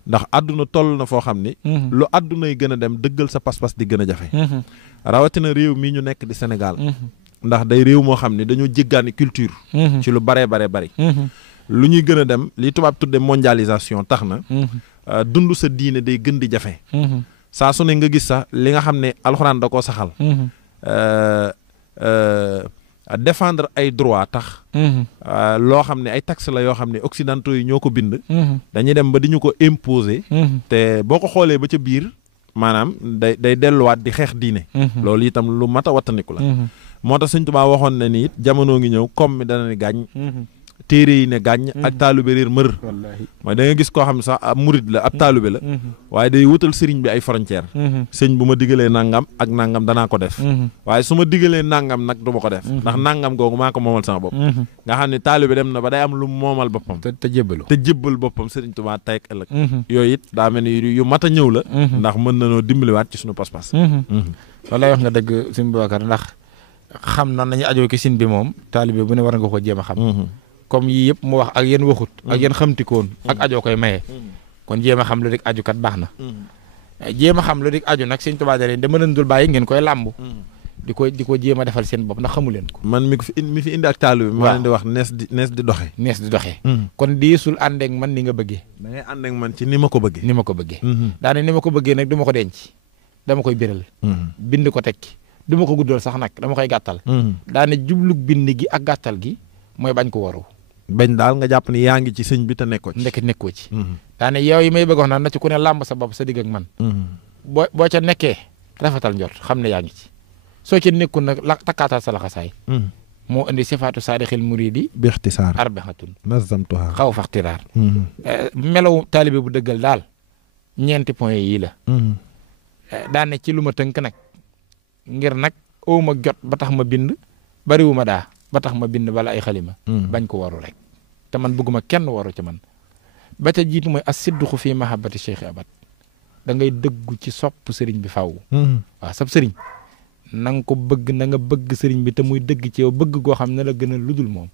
ndax àdduna toll na foo xam ni lu àdduna yi gën a dem dëggal sa pas-pas di gën a jafe rawatina réew mii ñu nekk di Sénégal ndax day réew moo xam ne dañoo jéggaani culture ci lu bari lu ñuy gën a dem li tubaab tudde mondialisation tax na dund sa diine day gën di jafe saa su ne nga gis sax li nga xam ne alxuraan da koo saxal défendre ay droit tax loo xam ne ay taxes la yoo xam ne occidentaux yi ñoo ko bind dañuy dem ba di ñu ko imposer te boo ko xoolee ba ca biir maanaam day delluwaat di xeex diine loolu itam lu mat a wattandiku la moo tax Sëñ Tuubaa waxoon na ni it jamono ngi ñëw comme mi dana ne gàññ téere yi ne gàññ ak taalube réer mër mooy da nga gis koo xam ne sax ab murid la ab taalube la waaye day wutal sëriñ bi ay frontière sëñ bu ma digalee nangam ak nangam danaa ko def waaye su ma digalee nangam nag du ma ko def ndax nangam googu maa ko moomal sama bopp nga xam ne taalube dem na ba day am lu moomal boppam te jébbal boppam Sëriñ Tuubaa tey ak ëllëg yooyu it daa mel ni yu mat a ñëw la ndax mën na noo dimbaliwaat ci suñu pas-pas wallaay wax nga dëgg Sëñ Babacar ndax xam na nañu ajoo ki sin bi moom taalibe bu ne war nga ko jéem a xam comme yii yëpp mu wax ak yéen waxut ak yéen xamtikoon ak ajoo koy maye kon jéem a xam lu dik aju kat baax na jéem a xam lu dik aju nag Sëñ Tuubaa da leen dama leen dul bàyyi ngeen koy làmb di ko jéem a defal seen bopp ndax xamu leen ko man mi fi indi ak taalibe bi ma leen di wax nees di doxee kon diisul àndeek man ni nga bëggee da ngay àndeek man ci ni ma ko bëggee daane ni ma ko bëggee nag du ma ko denc dama koy biral bind ko tekki du ma ko guddal sax nag dama koy gàttal daane jublug bind gi ak gàttal gi mooy bañ ko waru bañ daal nga jàpp ni yaa ngi ci sëñ bi te nekkoo ci daane yow yi may bëgg wax naan na ci ku ne làmb sa bopp sa digg ak man boo ca nekkee rafetal njort xam ne yaa ngi ci soo ca nekkul nag la takkaatal sa laxasaay moo indi sifaatu saadixil muridi bi ixtisaar arbaxatun nazamtuha xaw faxtiraar melaw taalibe bu dëggal daal ñeenti point yii la daane ci lu ma tënk nag ngir nag awma jot ba tax ma bind bariwuma daa ba tax ma bind bala ay xalima bañ ko waru rek te man bëgguma kenn waru ci man ba ca jiitu mooy as-sidqu fi mahabbati cheikh abad da ngay dëggu ci sopp sëriñ bi faaw waaw sab sëriñ na nga ko bëgg na nga bëgg sëriñ bi te muy dëgg ci yow bëgg goo xam ne la gën a ludul moom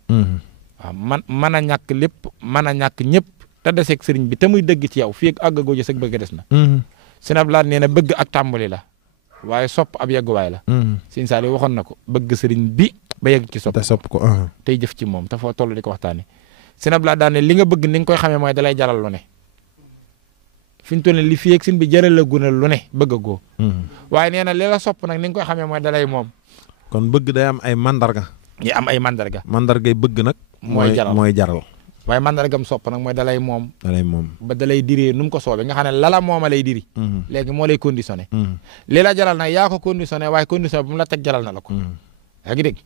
waaw man a ñàkk lépp mën a ñàkk ñëpp te deseeg sëriñ bi te muy dëgg ci yow fii ak àggagoo ji sag bëgg des na sinab laat nee na bëgg ak tàmbali la waaye sopp ab yegguwaay la Sëñ Saaliw waxoon na ko bëgg sëriñ bi ba yegg ci sopp ko tey jëf ci moom te foo toll di ko waxtaane sinab laa daane li nga bëgg ni nga koy xamee mooy dalay jaral lu ne fi ñu toll ne li fi yegg sin bi jaral la gunal lu ne bëgg a goo waaye nee na li la sopp nag ni nga koy xamee mooy dalay moom kon bëgg day am ay mandarga yi am ay mandargay bëgg nag mooy jaral waaye mandargam sopp nag mooy dalay moom ba dalay diree nu mu ko soobee nga xam ne lala mooma lay diri léegi moo lay conditionné li la jaral nag yaa ko conditionné waaye condition bu mu la teg jaral na la ko yaa ngi dégg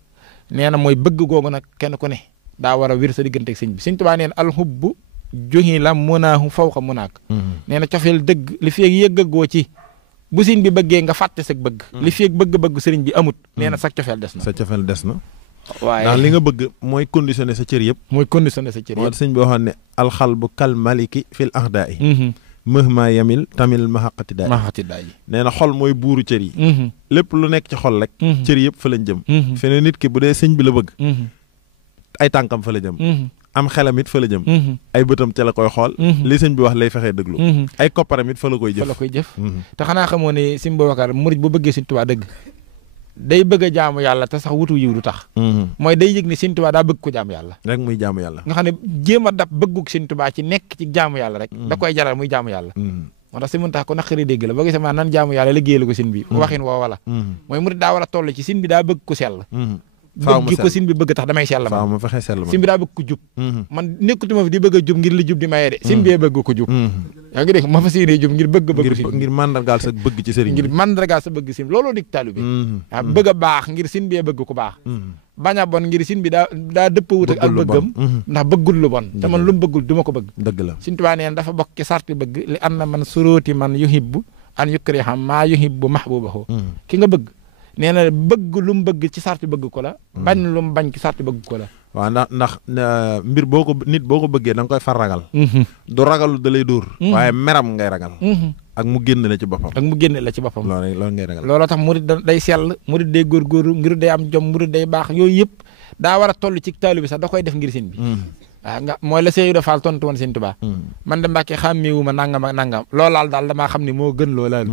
nee na mooy bëgg googu nag kenn ku ne daa war a wir sa digganteeg sëñ bi Sëñ Tuubaa neen alxubbu joxi la munaahu fawqa munaak nee na cofeel dëgg li feeg yëggagoo ci bu sëñ bi bëggee nga fàtte sa bëgg li feeg bëgg-bëgg sëriñ bi amut nee na sa cofeel des na sa cofeel des na waaye ndax li nga bëgg mooy conditionné sa cër yëpp mooy conditionné sa cër moo yëpp sëñ bi waxoon ne alxalbu kal maliki fil ahdaa yi mëhma yamil tamil mahaqati daay maxati daay nee na xol mooy buuru cër yi lépp lu nekk ci xol rek cër yëpp fa lañ jëm fi ne nit ki bu dee sëñ bi la bëgg ay tànkam fa la jëm am xelam it fa la jëm ay bëtam ca la koy xool li sëñ bi wax lay fexee dëglu ay kopparam it fa la koy jëf fa la koy jëf te xanaa xamoo ne Sëñ Babacar murid bu bëggee Sëñ Tuubaa dëgg day bëgg a jaamu yàlla te sax wutu yiw du tax mooy day yëg ne Sëñ Tuubaa daa bëgg ko jaamu yàlla rek muy jaamu yàlla nga xam ne jéem a dab bëgguk Sëñ Tuubaa ci nekk ci jaamu yàlla rek da koy jaral muy jaamu yàlla moo tax si mun tax ko naqari dégg la boo gisee maa nan jaamu yàlla liggéeyal ko sëñ bi waxin woo wala mooy murid daa war a toll ci sëñ bi daa bëgg ko sell bëgg gi ko sëñ bi bëgg tax damay sell faaw ma fexe sell sëñ bi daa bëgg ko jub man nekkutuma fi di bëgg a jub ngir li jub di maye de sëñ bee bëgg ko jub yaa ngi dégg ma fa séenee jub ngir bëgg sëñ ngir mandargaal sa bëgg ci sëriñ ngir mandargaal sa bëgg sëñ looloo dik taalibe waaw bëgg a baax ngir sëñ bee bëgg ko baax bañ a bon ngir sëñ bi daa dëppawut ak bëggam ndax bëggul lu bon te man lu mu bëggul du ma ko bëgg dëgg la Sëñ Tuubaa neen dafa bokk ci sarti bëgg li an na man suróoti man yuhibbu an yukriham maa yuhibbu mahbubahu ki nga bëgg nee na bëgg lu mu bëgg ci sarti bëgg ko la bañ lu mu bañ ci sarti bëgg ko la waaw ndax mbir nit boo ko bëggee da nga koy far ragal du ragalu da lay dóor waaye meram ngay ragal ak mu génn la ci boppam loolu ngay ragal looloo tax murid day sell murid day góorgóorlu ngir day am jom murid day baax yooyu yëpp daa war a toll ci taalibe bi sax da koy def ngir sëñ bi waaw nga mooy la Seydou Fall tontu woon Sëñ Tuubaa man de Mbàkke xàmmeewu ma nangam ak nangam loolaal daal damaa xam ne moo gën loolaal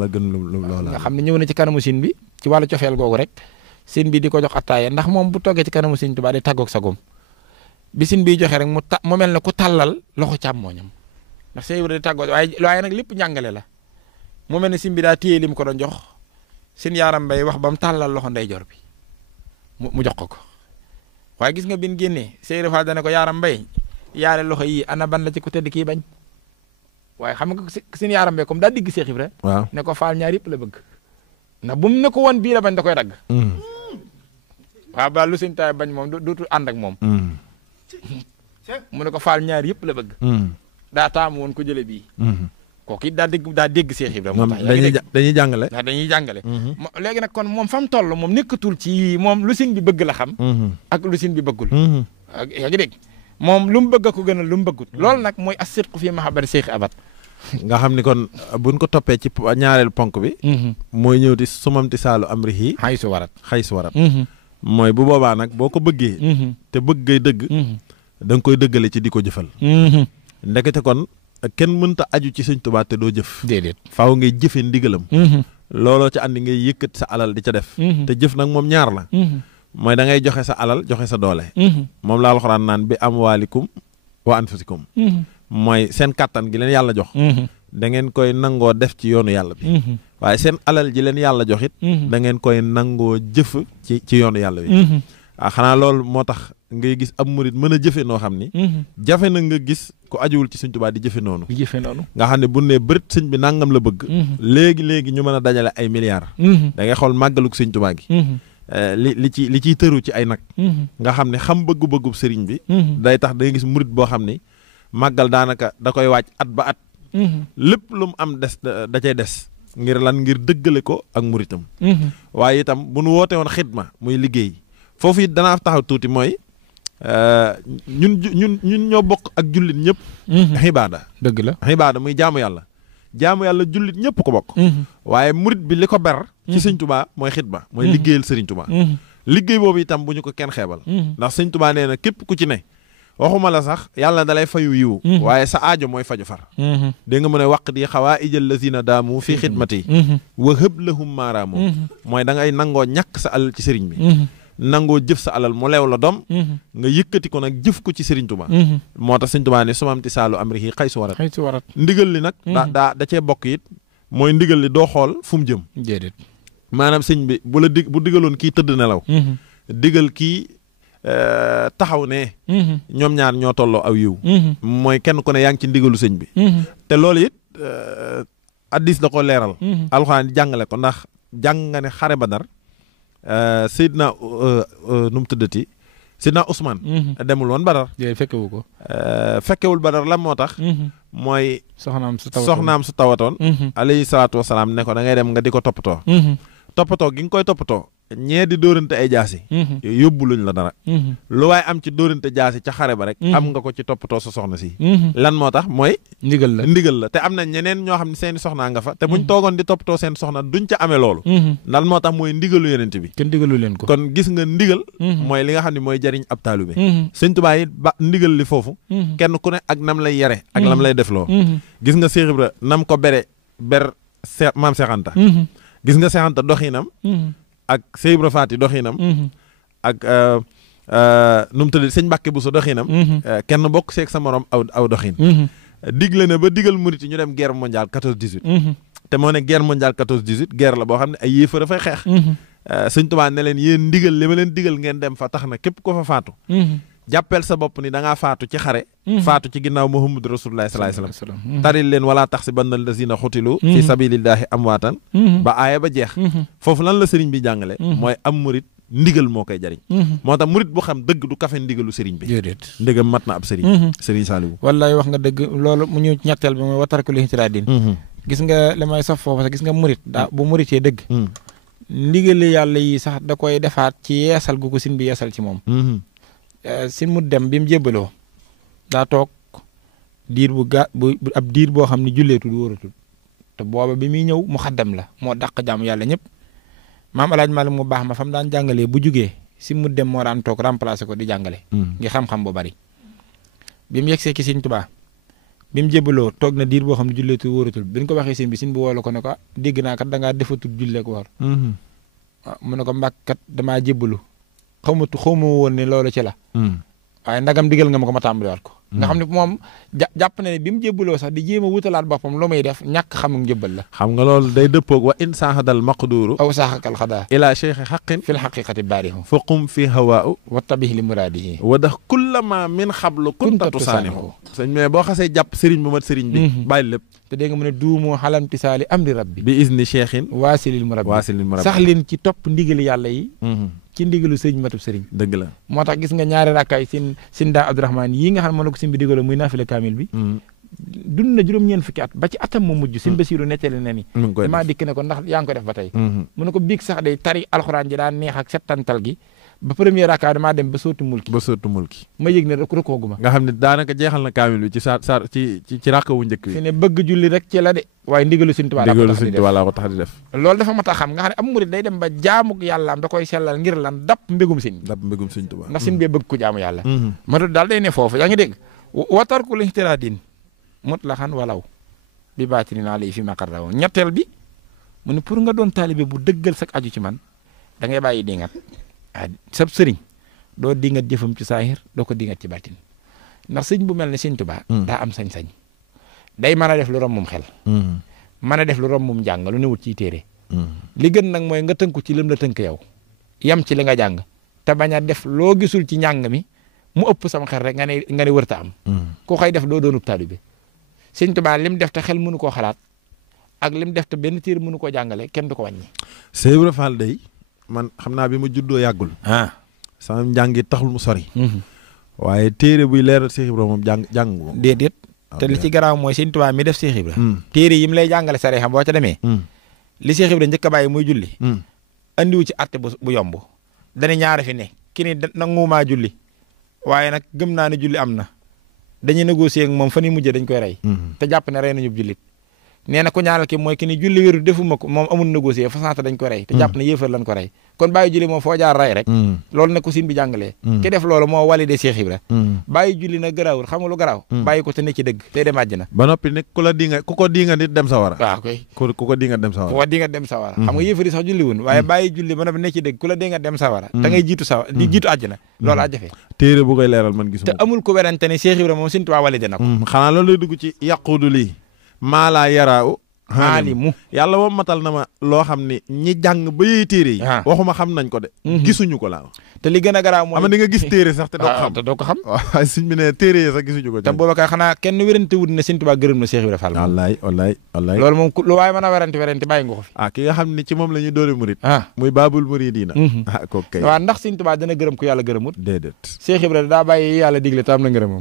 la gën loolaal nga xam ne ñëw na ci kanamu sëñ bi ci wàllu cofeel googu rek sëñ bi di ko jox attaaya ndax moom bu toggee ci kanamu Sëñ Tuubaa day tàggoog sagom bi sëñ bi joxe rek mu mel ne ku tàllal loxo càmmooñam ndax Seydou day tàggoo waaye nag lépp njàngale la mu mel ne sëñ bi daa téye li mu ko doon jox seen yaaram mbay wax ba mu tàllal loxo ndeyjoor bi mu jox ko waaye gis nga bin génnee Seydou Fall dana ko yaaram mbay yaare loxo yi ana ban la ci ko tëdd kii bañ waaye xam nga seen yaaram mbay comme daa digg Seex Ibra waaw ne ko Fall ñaar yëpp la bëgg ndax bu mu ne ko woon bii la bañ da koy dagg waaw ba lu sëñ taay bañ moom dootul ànd ak moom mu ne ko Fall ñaar yëpp la bëgg daa taamu woon ko jële bii kooku it daa dégg Seex Ibra moo tax dañuy jàngale ndax dañuy jàngale léegi nag kon moom fa mu toll moom nekkatul ci moom lu sëñ bi bëgg la xam ak lu sëñ bi bëggul yaa ngi dégg moom lu mu bëgg a ko gënal lu mu bëggut loolu nag mooy as-sidqu fii mahabbati Seex Abat nga xam ni kon buñ ko toppee ci ñaareelu ponk bi mooy ñëw di sumamti saalu amrihi xay su warat mooy bu boobaa nag boo ko bëggee te bëgg ngay dëgg da nga koy dëggale ci di ko jëfal ndekete kon kenn mënta aju ci Sëñ Tuubaa te doo jëf déedéet faaw ngay jëfe ndigalam looloo ci andi ngay yëkkat sa alal di ca def te jëf nag moom ñaar la mooy da ngay joxe sa alal joxe sa doole moom la Alxuraan naan bi amwaalikum wa anfusikum mooy seen kàttan gi leen yàlla jox da ngeen koy nangoo def ci yoonu yàlla bi waaye seen alal ji leen yàlla jox it da ngeen koy nangoo jëf ci yoonu yàlla bi xanaa loolu moo tax ngay gis ab murit mën a jëfe noo xam ni jafe na nga gis ko ajuwul ci Sëñ Tuubaa di jëfe noonu nga xam ne bu ne bërit sëñ bi nangam la bëgg léegi ñu mën a dajale ay milliards da ngay xool màggaluk Sëñ Tuubaa gi li ciy tëru ci ay nag nga xam ne xam bëggu-bëggub sëriñ bi day tax da ngay gis murit boo xam ni màggal daanaka da koy waaj at ba at lépp lu mu am des da cay des ngir lan ngir dëggale ko ak muritam waaye itam bu nu woote woon xidma muy liggéey foofu it danaa taxaw tuuti mooy ñun ñoo bokk ak jullit ñëpp xibaada dëgg la xibaada muy jaamu yàlla jullit ñëpp ko bokk waaye murit bi li ko ber ci Sëñ Tuubaa mooy xidma mooy liggéeyal Sëriñ Tuubaa liggéey boobu itam bu ñu ko kenn xeebal ndax Sëñ Tuubaa nee na képp ku ci ne waxuma la sax yàlla da lay fayu yiwu waaye sa aajo mooy faju far dégg nga mu ne waq di xawaa ijal lazina daamu fii xidmati wa hëb lahum maaraamu mooy da ngay nangoo ñàkk sa alal ci sëriñ bi nangoo jëf sa alal mu leew la doom nga yëkkati ko nag jëf ko ci Sëriñ Tuubaa moo tax Sëñ Tuubaa ne sumamti saalu amrihi xay su warat ndigal li nag da cee bokk it mooy ndigal li doo xool fu mu jëm déedéet maanaam sëñ bi bu digaloon kii tëdd nelaw digal kii taxaw ne ñoom ñaar ñoo tolloo aw yiw mooy kenn ku ne yaa ngi ci ndigalu sëñ bi te loolu it addis da ko leeral alxuraan jàngale ko ndax jàng nga ne xare Badar Seydina nu mu tëddati Sidna Ousmane demul woon Badar fekkewu ko fekkewul Badar lan moo tax mooy soxnaam su tawatoon alayhi salaatu wasalaam ne ko da ngay dem nga di ko toppatoo toppatoo gi nga koy toppatoo ñee di dóorante ay jaasi yóbbu luñ la dara lu waaye am ci dóorante jaasi ca xare ba rek am nga ko ci toppatoo sa soxna si lan moo tax mooy ndigal la te am na ñeneen ñoo xam ne seeni soxnaa nga fa te buñ toogoon di toppatoo seen soxna duñ ca amee loolu lan moo tax mooy ndigalu yonent bi kenn ndigalu leen ko kon gis nga ndigal mooy li nga xam ne mooy jariñ ab taalibe Sëñ Tuubaa it ba ndigal li foofu kenn ku ne ak nam lay yare ak lam lay defloo gis nga Seex Ibra nam ko ber maam Seex Anta gis nga Seex Anta doxinam ak Sëñ Ibra Faati doxinam ak nu mu tudd Sëñ Mbàkke Buso doxinam kenn bokk seeg sa morom aw doxin digle na ba digal murit yi ñu dem guerre mondiale 14-18 te moo ne guerre mondiale 14-18 guerre la boo xam ne ay yéefar dafay xeex Sëñ Tuubaa ne leen yéen ndigal li ma leen digal ngeen dem fa tax na képp ko fa faatu jàppeel sa bopp ni da ngaa faatu ci xare faatu ci ginnaaw Muhammadu Rasulullaahi sallallaahu alayhi wa sallam taril leen wala taxsibanna allaziina xutilu fi sabilillaahi amwaatan ba aaya ba jeex foofu lan la sëriñ bi jàngale mooy am murit ndigal moo koy jariñ moo tax murit bu xam dëgg du kafe ndigalu sëriñ bi ndégam mat na ab sëriñ sëriñ Saliou wallaay wax nga dëgg loolu mu ñëw ñetteel bi mooy watarku li ihtidaadin gis nga li may saf foofu sax gis nga murit bu muritee dëgg ndigali yàlla yi sax da koy defaat ci yeesal gu ko sin bi yeesal ci moom sin mu dem bi mu jébbaloo daa toog diir bu ab diir boo xam ne julleetul wóoratul te booba bi muy ñëw mu xaddam la moo dàq jaamu yàlla ñëpp maam alaaj Maalik mu baax ma fa mu daan jàngalee bu jugee sin mu dem moo daan toog remplacer ko di jàngale ngi xam-xam bu bari bi mu yegsee ki Sëñ Tuubaa bi mu jébbaloo toog na diir boo xam ne julleetul wóoratul bi ñu ko waxee sin bi sin bu woo la ko ne ko dégg naa kat da ngaa defatul jullee ko war mu ne ko mbàkk kat damaa jébbalu xaw ma woon ne loolu ci la waaye ndagam digal nga ma ko ma tàmbaliwaat ko nga xam ne moom jàpp na ne bi mu jébbaloo sax di jéem a wutalaat boppam lu muy def ñàkk xamum jébbal la xam nga loolu day dëppoog wa in saaxadal maqduuru aw saaxakal xadaa ila cheikhi xaqin fil xaqiqati baarihu fa qum fi hawaau wa tabih li muraadihi wa dax kullama min xablu kunta tusaanihu sëñ mais boo xasee jàpp sëriñ bu mat sëriñ bi bàyyi lépp te dégg nga mu ne duumu xalam tisaali amri rabbi bi izni cheikhin waasilil murabbi sax leen ci topp ndigali yàlla yi ci ndigalu sëriñ matub sëriñ dëgg la moo tax gis nga ñaari rakkaay sin daa Abdourahmane yii nga xam ne moo la ko sin bi digaloo muy naafila kaamil bi dund na juróom-ñeent fukki at ba ci atam mu mujj sin Basiiru nettali na ni damaa dikk ne ko ndax yaa ngi ko def ba tey mu ne ko biig sax day tari alxuraan ji daa neex ak settantal gi ba premier rakkaay damaa dem ba sootu mulki ma yëg ne rëkkooguma nga xam ne daanaka jeexal na kaamil bi ci rakka wu njëkk bi fi ne bëgg julli rek ci la de waaye ndigalu Sëñ Tuubaa la ko tax di def loolu dafa mat a xam nga xam ne am murid day dem ba jaamuk yàllaam da koy sellal ngir lan dap mbégum Sëñ Tuubaa ndax Sëñ bee bëgg ko jaamu yàlla ma dul daal day ne foofu yaa ngi dégg watarku lihtiradin mutlaxan walaw bi baatinin alay fi maqarraw ñetteel bi mu ne pour nga doon taalibe bu dëggal sak aju ci man da ngay bàyyi dingat sab sëriñ doo dingat jëfam ci saahir doo ko dingat ci baatin ndax sëñ bu mel ne Sëñ Tuubaa daa am sañ-sañ day mën a def lu rommum xel mën a def lu rommum jàng lu newut ciy téere li gën nag mooy nga tënku ci lim la tënk yow yam ci li nga jàng te bañ a def loo gisul ci njàng mi mu ëpp sama xel rek nga ne wërta am ku koy def doo doonub taalibe Sëñ Tuubaa lim def te xel mënu koo xalaat ak lim def te benn téere mënu koo jàngale kenn du ko wàññi. Sëñ Ibra Fall day man xam naa bi ma juddoo yàggul sama njàngi taxul mu sori waaye téere buy leeral Cheikh Ibra moom jàng moom déedéet te li ci garaaw mooy Sëñ Tuubaa mi def Cheikh Ibra téere yi mu lay jàngale sare xam boo ca demee li Cheikh Ibra njëkk a bàyyi muy julli andiwu ci atte bu yomb dana ñaari fi ne ki ni nangumaa julli waaye nag gëm naa ne julli am na dañuy négocier ak moom fa ni mujjee dañ koy rey te jàpp ne rey nañu jullit nee na ku ñaareel ki mooy ki ni julli wéru defuma ko moom amul négocier façanta dañ ko rey te jàpp ne yéefar lañ ko rey kon bàyyi julli moom foo jaar rey rek loolu ne ko sin bi jàngalee ki def loolu moo validé Cheikh Ibra bàyyi julli nag garaawul xam nga lu garaaw bàyyi ko te ne ci dëgg tey dem àjjana ba noppi ne ku ko dinga nit dem sawara waaw koy ku ko dinga dem sawara ku ko dinga dem sawara xam nga yéefar yi sax julli wun waaye bàyyi julli ba noppi ne ci dëgg ku la dinga dem sawara te ngay jiitu di jiitu àjjana loolu a jafe téere bu koy leeral man gisuma te amul ko werante ne Cheikh Ibra moom Sëñ Tuubaa validé na ko xanaa loolu lay dugg ci yaquudu lii maa laa yaraaw aalimu yàlla moom matal na ma loo xam ni ñi jàng ba yee téere yi waxuma xam nañ ko de gisuñu ko laa te li gën a garaaw mooy ama di nga gis téere sax te doo ko xam waaw sëñ bi ne téere yi sax gisuñu ko te booba kay xanaa kenn wérante wut ne sëñ Tuubaa gërëm na Cheikh Ibrahima Fall wallaay loolu moom lu waaye mën a werante bàyyi nga ko fi ki nga xam ni ci moom la ñuy doole murid muy baabul muridina kooku kay waaw ndax sëñ Tuubaa dana gërëm ku yàlla gërëmut déedéet Cheikh Ibrahima daa bàyyi yàlla digle te am na ngërëmam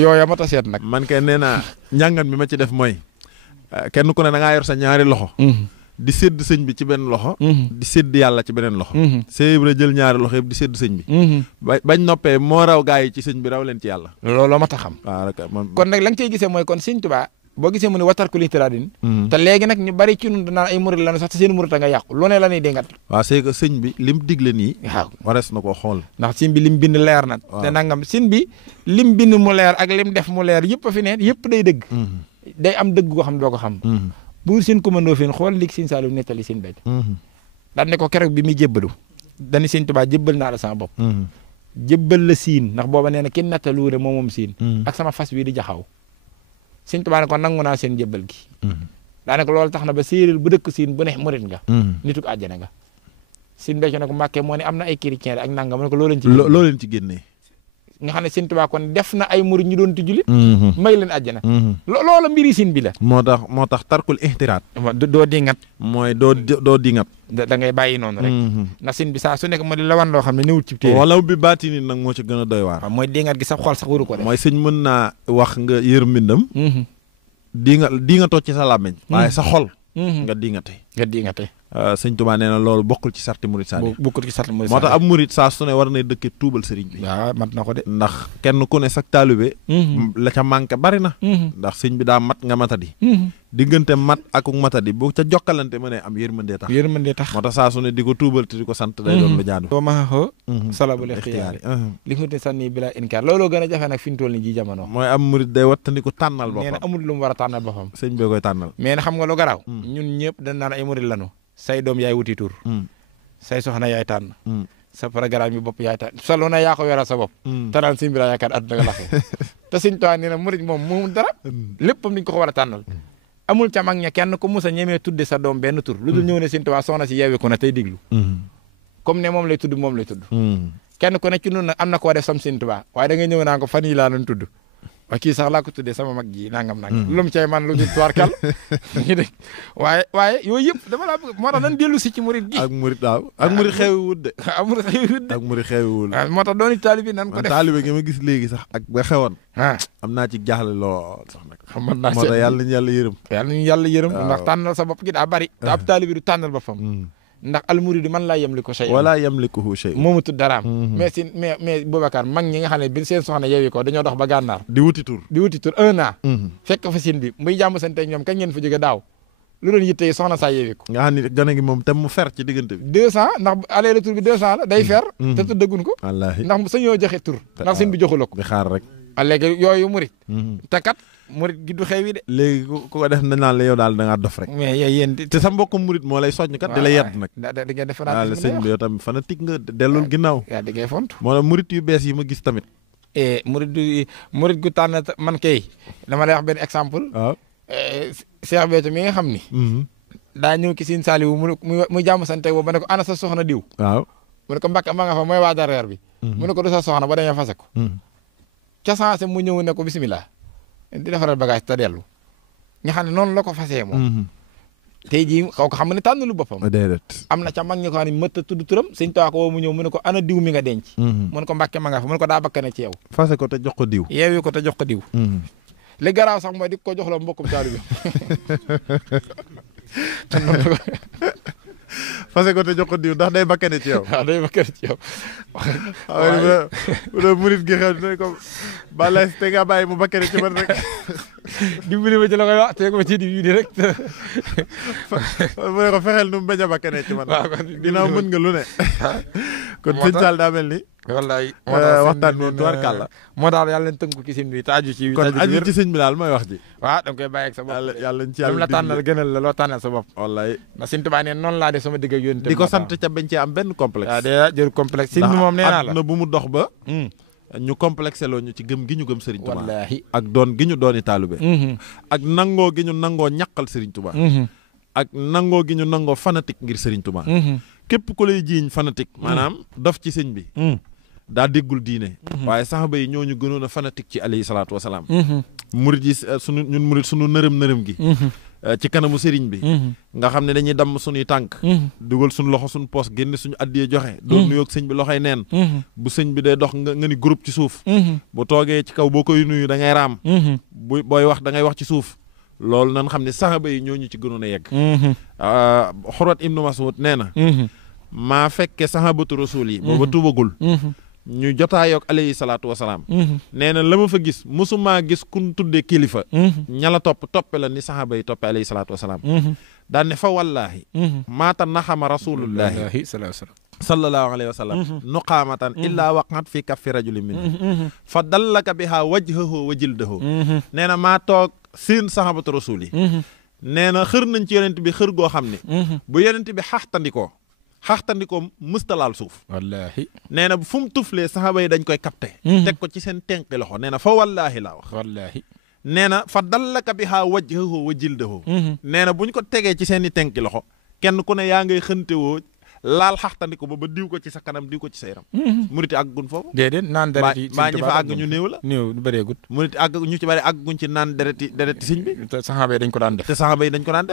yooya mat a seet nag man kay nee naa njàngat mi ma ci def mooy kenn ku ne da ngaa yor sa ñaari loxo di sédd sëñ bi ci benn loxo di sédd yàlla ci beneen loxo Cheikh Ibra jël ñaari loxo yëpp di sédd sëñ bi bañ noppee moo raw gaa yi ci sëñ bi raw leen ci yàlla looloo ma tax xam waaw kon nag la nga cey gisee mooy kon sëñ Tuubaa boo gisee mu ne watar ko littéradine te léegi nag ñu bari ci ñun danaan ay murid lañu sax te seen murid a nga yàqu lu ne la ñuy déngat waaw c'est que sëñ bi lim digle nii waaw warees na ko xool ndax sëñ bi lim bind leer na te nangam sëñ bi lim bind mu leer ak lim def mu leer yëpp a fi ne yëpp day dëgg day am dëgg goo xam doo ko xam buur seen commando fi xool lig sëñ Saliou nettali sëñ Béthio daan ne ko keroog bi muy jébbalu dani sëñ Tuubaa jébbal naa la sama bopp jébbal la siin ndax booba nee na kenn nettalu ne moom siin ak sama fas wi di jaxaw sëñ Tuubaa ne ko nangu naa seen jébbal gi daa ne ko loolu tax na ba séeréer bu dëkk siin bu ne murit nga nituk àjjana nga sëñ Béthio ne ko Mbàkke moo ne am na ay chrétien ak nangam mu ne ko loo leen ci génnee nga xam ne sëñ Tuubaa kon def na ay murid ñu doon julit may leen àjjana loola mbiri sin bi la moo tax tarkul ihtiraat doo dingat mooy doo dingat da ngay bàyyi noonu rek ndax sin bi saa su nekk moo di la wan loo xam ne newut ci téere wala bi baati ni nag moo ci gën a doy waar mooy dingat gi sax xol sax waru ko def mooy sëñ mën naa wax nga yër mbindam di nga toog ci sa làmmiñ waaye sa xol nga dingate sëñ Tuubaa nee na loolu bokkul ci sarti murid saadi moo tax ab murid saa su ne war na dëkke tuubal sëriñ bi waaw mat na ko de ndax kenn ku ne sak taalibe la ca manqué bari na ndax sëñ bi daa mat nga matadi diggante mat ak matadi bu ca jokkalante ma ne am yërmandee tax moo tax saa su ne di ko tuubal te di ko sant day doon lu jaadu boo maxaxoo salabul ixtiyaar li xuti sanni bila inkaar looloo gën a jafe nag fi ñu toll ni ji jamono mooy am murid day wattandi ko tànnal boppam nee na amul lu mu war a tànnal boppam sëñ bee koy tànnal mais xam nga lu garaaw ñun ñëpp dañ naan ay murid lanu say doom yaay wuti tur say soxna yaay tànn sa programme yi bopp yaay tànn sa lu ne yaa ko yoral sa bopp te naan sëñ bi laa yaakaar àdduna nga laxee te sëñ Tuubaa nee na murid moom moomul dara léppam dañ ko war a tànnal amul ca mag ña kenn ku mus a ñemee tudde sa doom benn tur lu dul ñëw ne sëñ Tuubaa soxna si yeewi ko na tey diglu comme ne moom lay tudd kenn ku ne ci nun nag am na koo def sam sëñ Tuubaa waaye da ngay ñëw naa ko fan yi laa doon tudd waa kii sax laa ko tuddee sama mag ji nangam lu mu cay man lu dul tuwaarkal ñu dégg waaye yooyu yëpp dama laa bëgg moo tax nan dellu si ci murid gi ak murid xewiwul de ak murid xewiwul moo tax dooni taalibe nan ko def taalibe gi ma gis léegi sax ak ba xewoon am naa ci jaaxle lool sax nag xam naa moo tax yàlla nañu yàlla yërëm ndax tànnal sa bopp gi daa bari te ab taalibe du tànnal boppam ndax almuridu man laa yamliku shay wala yamlikuhu shay moomu tudd daraam mais Boubacar mag ñi nga xam ne bi seen soxna yeewi ko dañoo dox ba gànnaar di wuti tur 1 an fekk fa sin bi muy jàmm sante ñoom kañ ngeen fa jóge daaw lu doon yitte soxna saa yeewi ko nga xam ne gane gi moom te mu fer ci diggante bi 200 ndax aller retour bi 200 la day fer te tuddagun ko wallaahi ndax sañoo joxe tur ndax sin bi joxu la ko di xaar rek léegi yooyu murit te kat murit gi du xewi de léegi ku ko def na naan la yow daal da ngaa dof rek mais yéen te sa mbokku murit moo lay soññ kat di la yedd nag da ngeen def la sëñ bi yow tamit fanatique nga dellul ginnaaw yaa di ngay font moo tax murit yu bees yi ma gis tamit murit gu tànn man kay dama lay wax benn exemple waaw Cheikh Béthio mi nga xam ni daa ñëw ki Sëñ Saaliwu mu jàmm sante boobu ba ne ko ana sa soxna diw waaw mu ne ko Mbàkke ma nga fa mooy waa Dareer bi mu ne ko du sa soxna ba dañoo fase ko ca sensé mu ñëw ne ko bisimilah di defaral bagage te dellu nga xam ne noonu la ko fasee moom tey jii xaw ko xam ne tànn lu boppam déedéet am na ca mag ñi ko xam ne mëtt a tudd turam Sëñ Tuubaa ko woo mu ñëw mu ne ko ana diw mi nga denc mu ne ko Mbàkke ma nga fa mu ne ko daa bakkane ci yow fase ko te jox ko diw yeewi ko te jox ko diw li garaaw sax mooy di ko jox la mbokkum taalibe fase ko te jox ko diw ndax day bakkane ci yow. waaw day bakkane ci yow. waaye bu doon murit gi xew ne ko bala te nga bàyyi mu bakkane ci man rek. dimbali ma ci la koy wax te ko ci di rek. mu ne ko fexeel nu mu bañ a bakkane ci man. waaw kon ginnaaw mën nga lu ne. kon sëñ Sall daa mel ni. wallaay waxtaan noonu tubarkàlla. moo daal yàlla nañ tënk ko ci sëñ bi te aju ci. kon aju ci sëñ bi daal mooy wax ji. waaw da nga koy bàyyi ak sa bopp. yàlla ci yàlla la tànnal gënal la loo tànnal sa bopp. wallaay ndax sëñ Tuubaa nee noonu laa def sama digg ak yónni. di ko sant ca bañ cee am benn complexe. waaw de jëru complexe. sëñ bi moom nee naa la na bu mu dox ba. ñu complexé loo ñu ci gëm gi ñu gëm Serigne Touba wallaahi ak doon gi ñu dooni taalube ak nangoo gi ñu nangoo ñaqal Serigne Touba ak nangoo gi ñu nangoo fanatique ngir Serigne Touba képp ku lay jiiñ fanatique maanaam dof ci sëñ bi daa déggul diine waaye saxaba yi ñooñu gënoon a fanatique ci alayhi salaatu wasalaam murit yi ñun murit sunu nërëm gi ci kanamu sëriñ bi nga xam ne dañuy damm suñuy tànk dugal suñu loxo suñu poos génne suñu addiyee joxe doon nuyoog sëñ bi loxoy neen bu sëñ bi day dox nga ni groupe ci suuf bu toogee ci kaw boo koy nuyu da ngay raam booy wax da ngay wax ci suuf loolu nan xam ne saxaba yi ñooñu ci gënoon a yegg Xurwat ibnu Mas'ud nee na maa fekke saxabatu rasul yi booba tuubagul ñu jotaayoog alayhi salaatu wasalaam nee na la ma fa gis mosumaa gis kun tuddee kilifa ñala toppe la ni saxaaba yi toppe alayhi salaatu wasalaam daan ne fa wallaahi maata naxama rasulullahi sallallahu alayhi wa sallam nuqaamatan illaa waqat fi kaffi rajulin min fa dallaka biha wajhahu wa jildahu nee na maa toog seen saxaabatu rasul yi nee na xër nañ ci yonent bi xër goo xam ne bu yonent bi xaxtandikoom mëstalaal suuf wallaahi nee na fu mu tuflee saxaaba yi dañ koy capté teg ko ci seen tenqi loxo nee na fa wallaahi laa wax wallaahi nee na fa dallaka bihaa wajhahu wa jildahu nee na bu ñu ko tegee ci seen i tenqi loxo kenn ku ne yaa ngay xëntewoo laal xaxtandiko ba diw ko ci sa kanam diw ko ci sa yaram muriti àggun foofu déedéet naan dereti mbaa ñi fa àgg ñu néew la néew bëreegut muriti àgg ñu ci bari àgguñ ci naan dereti sëñ bi te saxaaba yi dañ ko daan def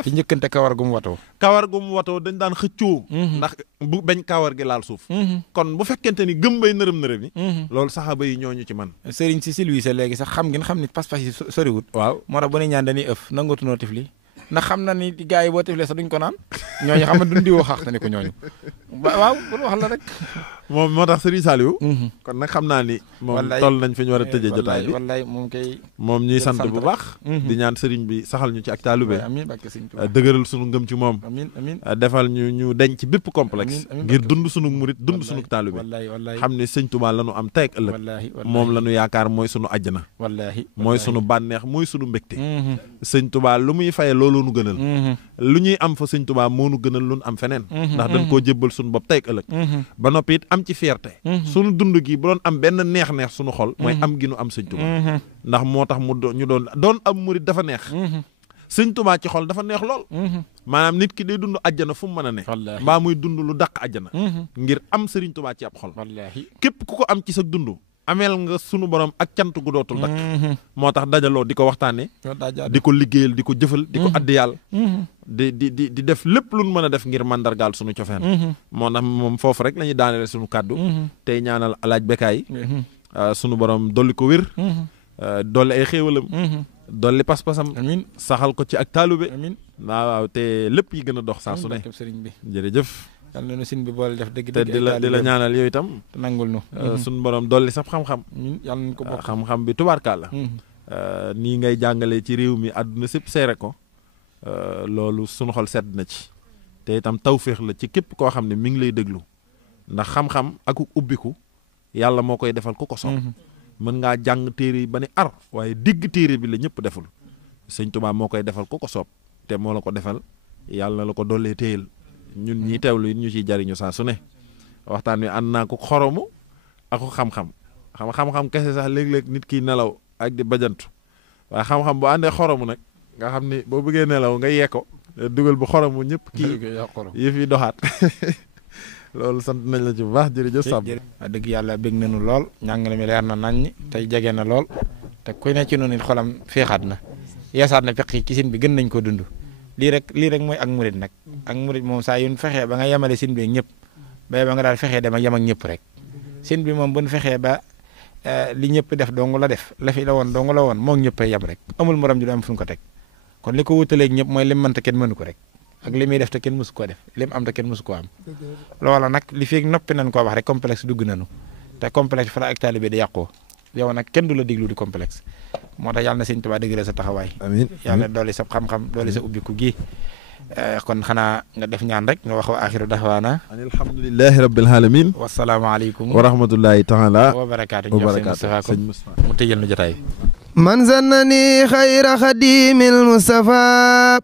ci njëkkante kawar gu mu watoo dañ daan xëccoo ndax bu bañ kawar gi laal suuf kon bu fekkente ni gëm bay nërëm yi loolu saxaaba yi ñooñu ci man sëriñ si silwiise léegi sax xam ni pas-pas yi soriwut waaw moo tax bu ne ñaan dañuy ëf nangootunoo tifli ndax xam na ni gars yi boo tiflee sax duñ ko naan ñooñu xam na duñ di woo xax na ni ko ñooñu waaw pour wax la rek moom moo tax Serigne Saliou kon nag xam naa ni moom toll nañ fi ñu war a tëjee jotaay bi wallaay moom ñuy sant bu baax di ñaan Serigne bi saxal ñu ci ak taalube dëgëral sunu ngëm ci moom defal ñu deñ ci bépp complexe ngir dund sunu murit dund sunu taalube xam ne Sëñ Tuubaa la ñu am tey ak ëllëg moom la ñu yaakaar mooy sunu àjjana mooy sunu bànneex mooy sunu mbégte Sëñ Tuubaa lu muy faye loolu nu gënal lu ñuy am fa Sëñ Tuubaa moo nu gënal lu nu am feneen ndax dañ koo jébbal sunu bopp tey ak ëllëg ba noppi it am ci fierté sunu dund gi bu doon am benn neex-neex sunu xol mooy am gi nu am Sëñ Tuubaa ndax moo tax ñu doon am murit dafa neex Sëñ Tuubaa ci xol dafa neex lool maanaam nit ki day dund àjjana fu mu mën a ne mbaa muy dund lu dàq àjjana ngir am Sëriñ Tuubaa ci ab xol képp ku ko am ci sa dund ameel nga sunu borom ak cant gu dootul dakk moo tax dajaloo di ko waxtaane di ko liggéeyal di ko jëfal di ko addi yàlla di def lépp lu nu mën a def ngir mandargaal sunu cofeen moo tax moom foofu rek la ñuy daanele sunu kàddu tey ñaanal alaaj Bécaye sunu borom dolli ko wér dolli ay xéewalam dolli pas-pasam saxal ko ci ak taalube waaw te lépp yi gën a dox saa su ne jërëjëf yàlla na sin bi boole def dëgg te di la ñaanal yooyu itam te nangul nu suñu borom dolli sab xam-xam yàlla nañ ko bokk xam-xam bi tubaarkàlla nii ngay jàngalee ci réew mi àdduna sépp seere ko loolu suñu xol sedd na ci te itam tawféex la ci képp koo xam ne mi ngi lay déglu ndax xam-xam ak ubbiku yàlla moo koy defal ku ko sopp mën ngaa jàng téere yi ba ne ar waaye digg téere bi la ñëpp deful Sëñ Tuubaa moo koy defal ku ko sopp te moo la ko defal yàlla na la ko dollee téyel ñun ñii teewlu it ñu ciy jariñu saa su ne waxtaan wi ànd naa ko xoromu ak xam-xam kese sax léeg-léeg nit ki nelaw ak di bajantu waaye xam-xam bu àndee xoromu nag nga xam ni boo bëggee nelaw nga yee ko dugal bu xoromu ñëpp kii yëf yi doxaat loolu sant nañ la ci bu baax jërëjëf Samb dëgg yàlla bég nañu lool njàngale mi leer na nañ tey jege na lool te ku ne ci noonu it xolam féexaat na yeesaat na feq yi ci sin bi gën nañ ko dund lii rek mooy ak murit nag ak murit moom saa yu fexee ba nga yemale sin bi ak ñëpp ba nga daal fexee dem ak yem ak ñëpp rek sin bi moom bu ñu fexee ba li ñëpp def dong la def la fi la woon dong la woon moo ñëpp a yem rek amul morom ju am fu ñu ko teg kon li ko wutaleeg ñëpp mooy lim mën te kenn mënu ko rek ak li muy def te kenn mësu koo def lim am te kenn mësu koo am loola nag li fi noppi nañ koo wax rek complexe dugg nañu te complexe fa la ak taalibe di yàqoo yow nag kenn du la diglu di complexe moo tax yàlla na Sëñ Tuubaa dëgëral sa taxawaay amiin yàlla dooli sa xam-xam dooli sa ubbiku gi kon xanaa nga def ñaan rek nga wax wa axiru daxwaana alhamdulillahi rabbil alamin wasalaamaaleykum wa rahmatullahi taala wa barakaatu ñu jox sëñ Moustapha ko mu tëjal nu jotaay man zannani xayra xadimil Mustafa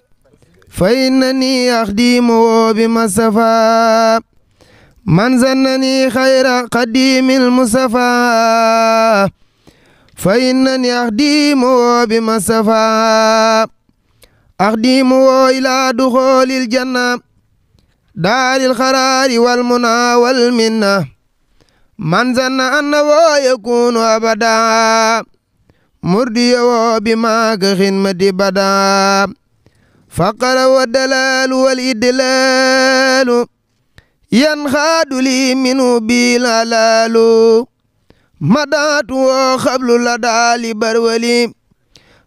fa innani axdimu bi Mustafa من زنني خير قديم المصطفى فإنني أخدمه بما صفى أخدمه إلى دخول الجنة دار القرار والمنى والمنة من ظن أنه يكون أبدا مرديه بما كخدمة بدا فقر والدلال والإدلال ينخاد لي منه بالهلال مدات وخبل لدى لبرولي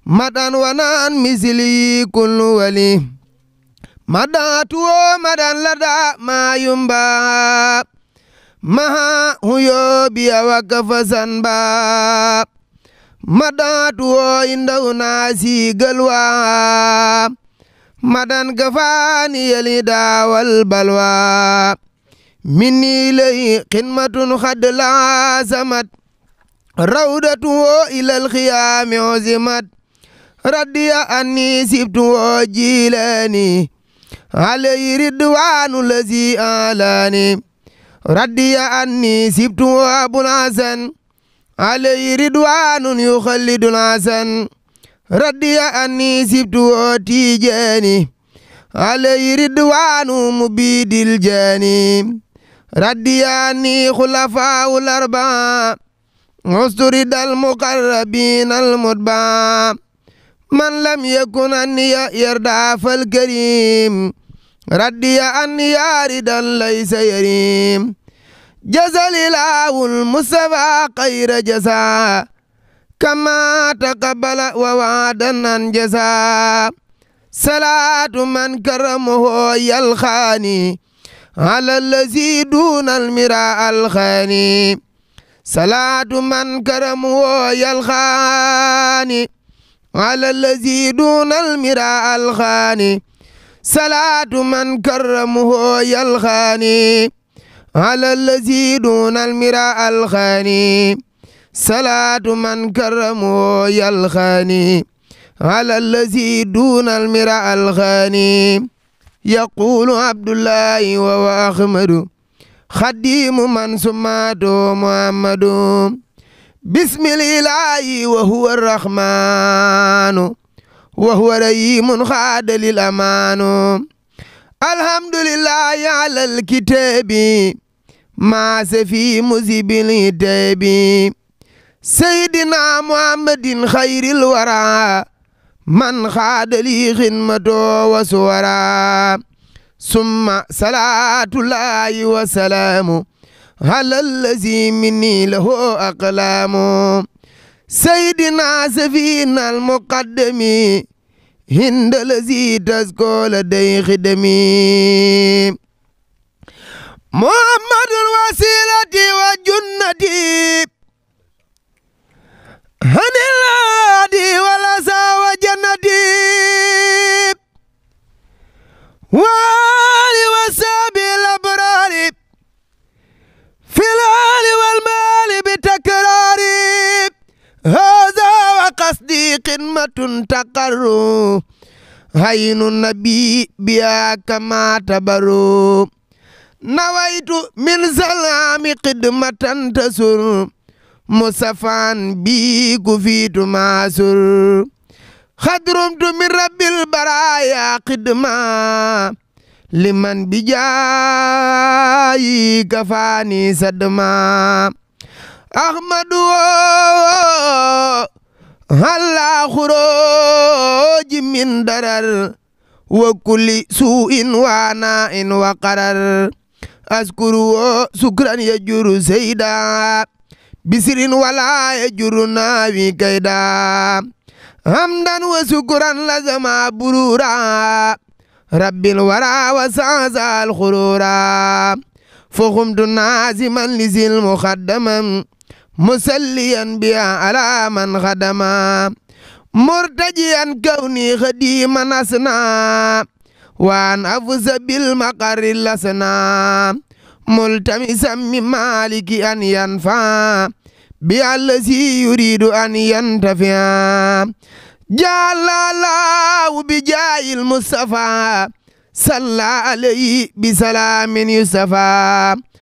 مدان ونان مثلي كل ولي مدات ومدان لدى ما ينبا مها هو بيا وكف زنبا مدات وإنده ناسي قلوا مدان كفاني يلدا والبلوى مني لي خدمة خد لازمت روضته إلى الخيام عزمت ردي أني سبت وجيلاني علي رضوان الذي آلاني ردي أني سبت أبو الحسن علي رضوان يخلد الحسن ردي أني سبت تيجاني علي رضوان مبيد الجاني ردي أني خلفاء الأربعة مسترد المقربين المتبع من لم يكن أني يرضى فالكريم ردي أني ياردا ليس يريم جزى الإله المصطفى خير جزاء كما تقبل ووعدا عن جزاء صلاة من كرمه يلخاني على الذي دون المراء الخاني صلاة من كرمه يلخاني على الذي دون المراء الخاني صلاة من كرمه يلخاني على الذي دون المراء الخاني صلاة من كرمه يلخاني على الذي دون المراء الخاني يقول عبد الله وهو أحمد خديم من سماته محمد بسم الإله وهو الرحمن وهو رحيم خاد للأمان الحمد لله على الكتاب ما سفي مذيب الهتاب سيدنا محمد خير الورى من خاد لي خدمته وسورا ثم صلاة الله وسلام على الذي مني له أقلام سيدنا سفينا المقدم هند الذي تزكو لدي خدمي محمد الوسيلة وجنتي هن الهادي والأسى وجنتي والي وسابي الأبرار في الآل والمال بتكراري هذا وقصدي قمة تقر هين النبي بها كما تبرو نويت من سلام قدمة تسر مصفان بي كفيت ماسر خدرمت من رب البرايا قدما لمن بجاي كفاني سدما أحمد هلا خروج من درر وكل سوء وعناء وقرر أذكر سكرا يجر سيدا بسر ولا يجر ناوي كيدا حمدا وسكرا لزم برورا رب الورى وسعزى الخرورا فخمت نازما لذي المخدما مسليا بها على من خدما مرتجيا كوني خديما أسنا وأن أفز بالمقر لسنا ملتمسا من مالك أن ينفع بالذي يريد أن ينتفع جعل الله بجاه المصطفى صلى عليه بسلام يصطفى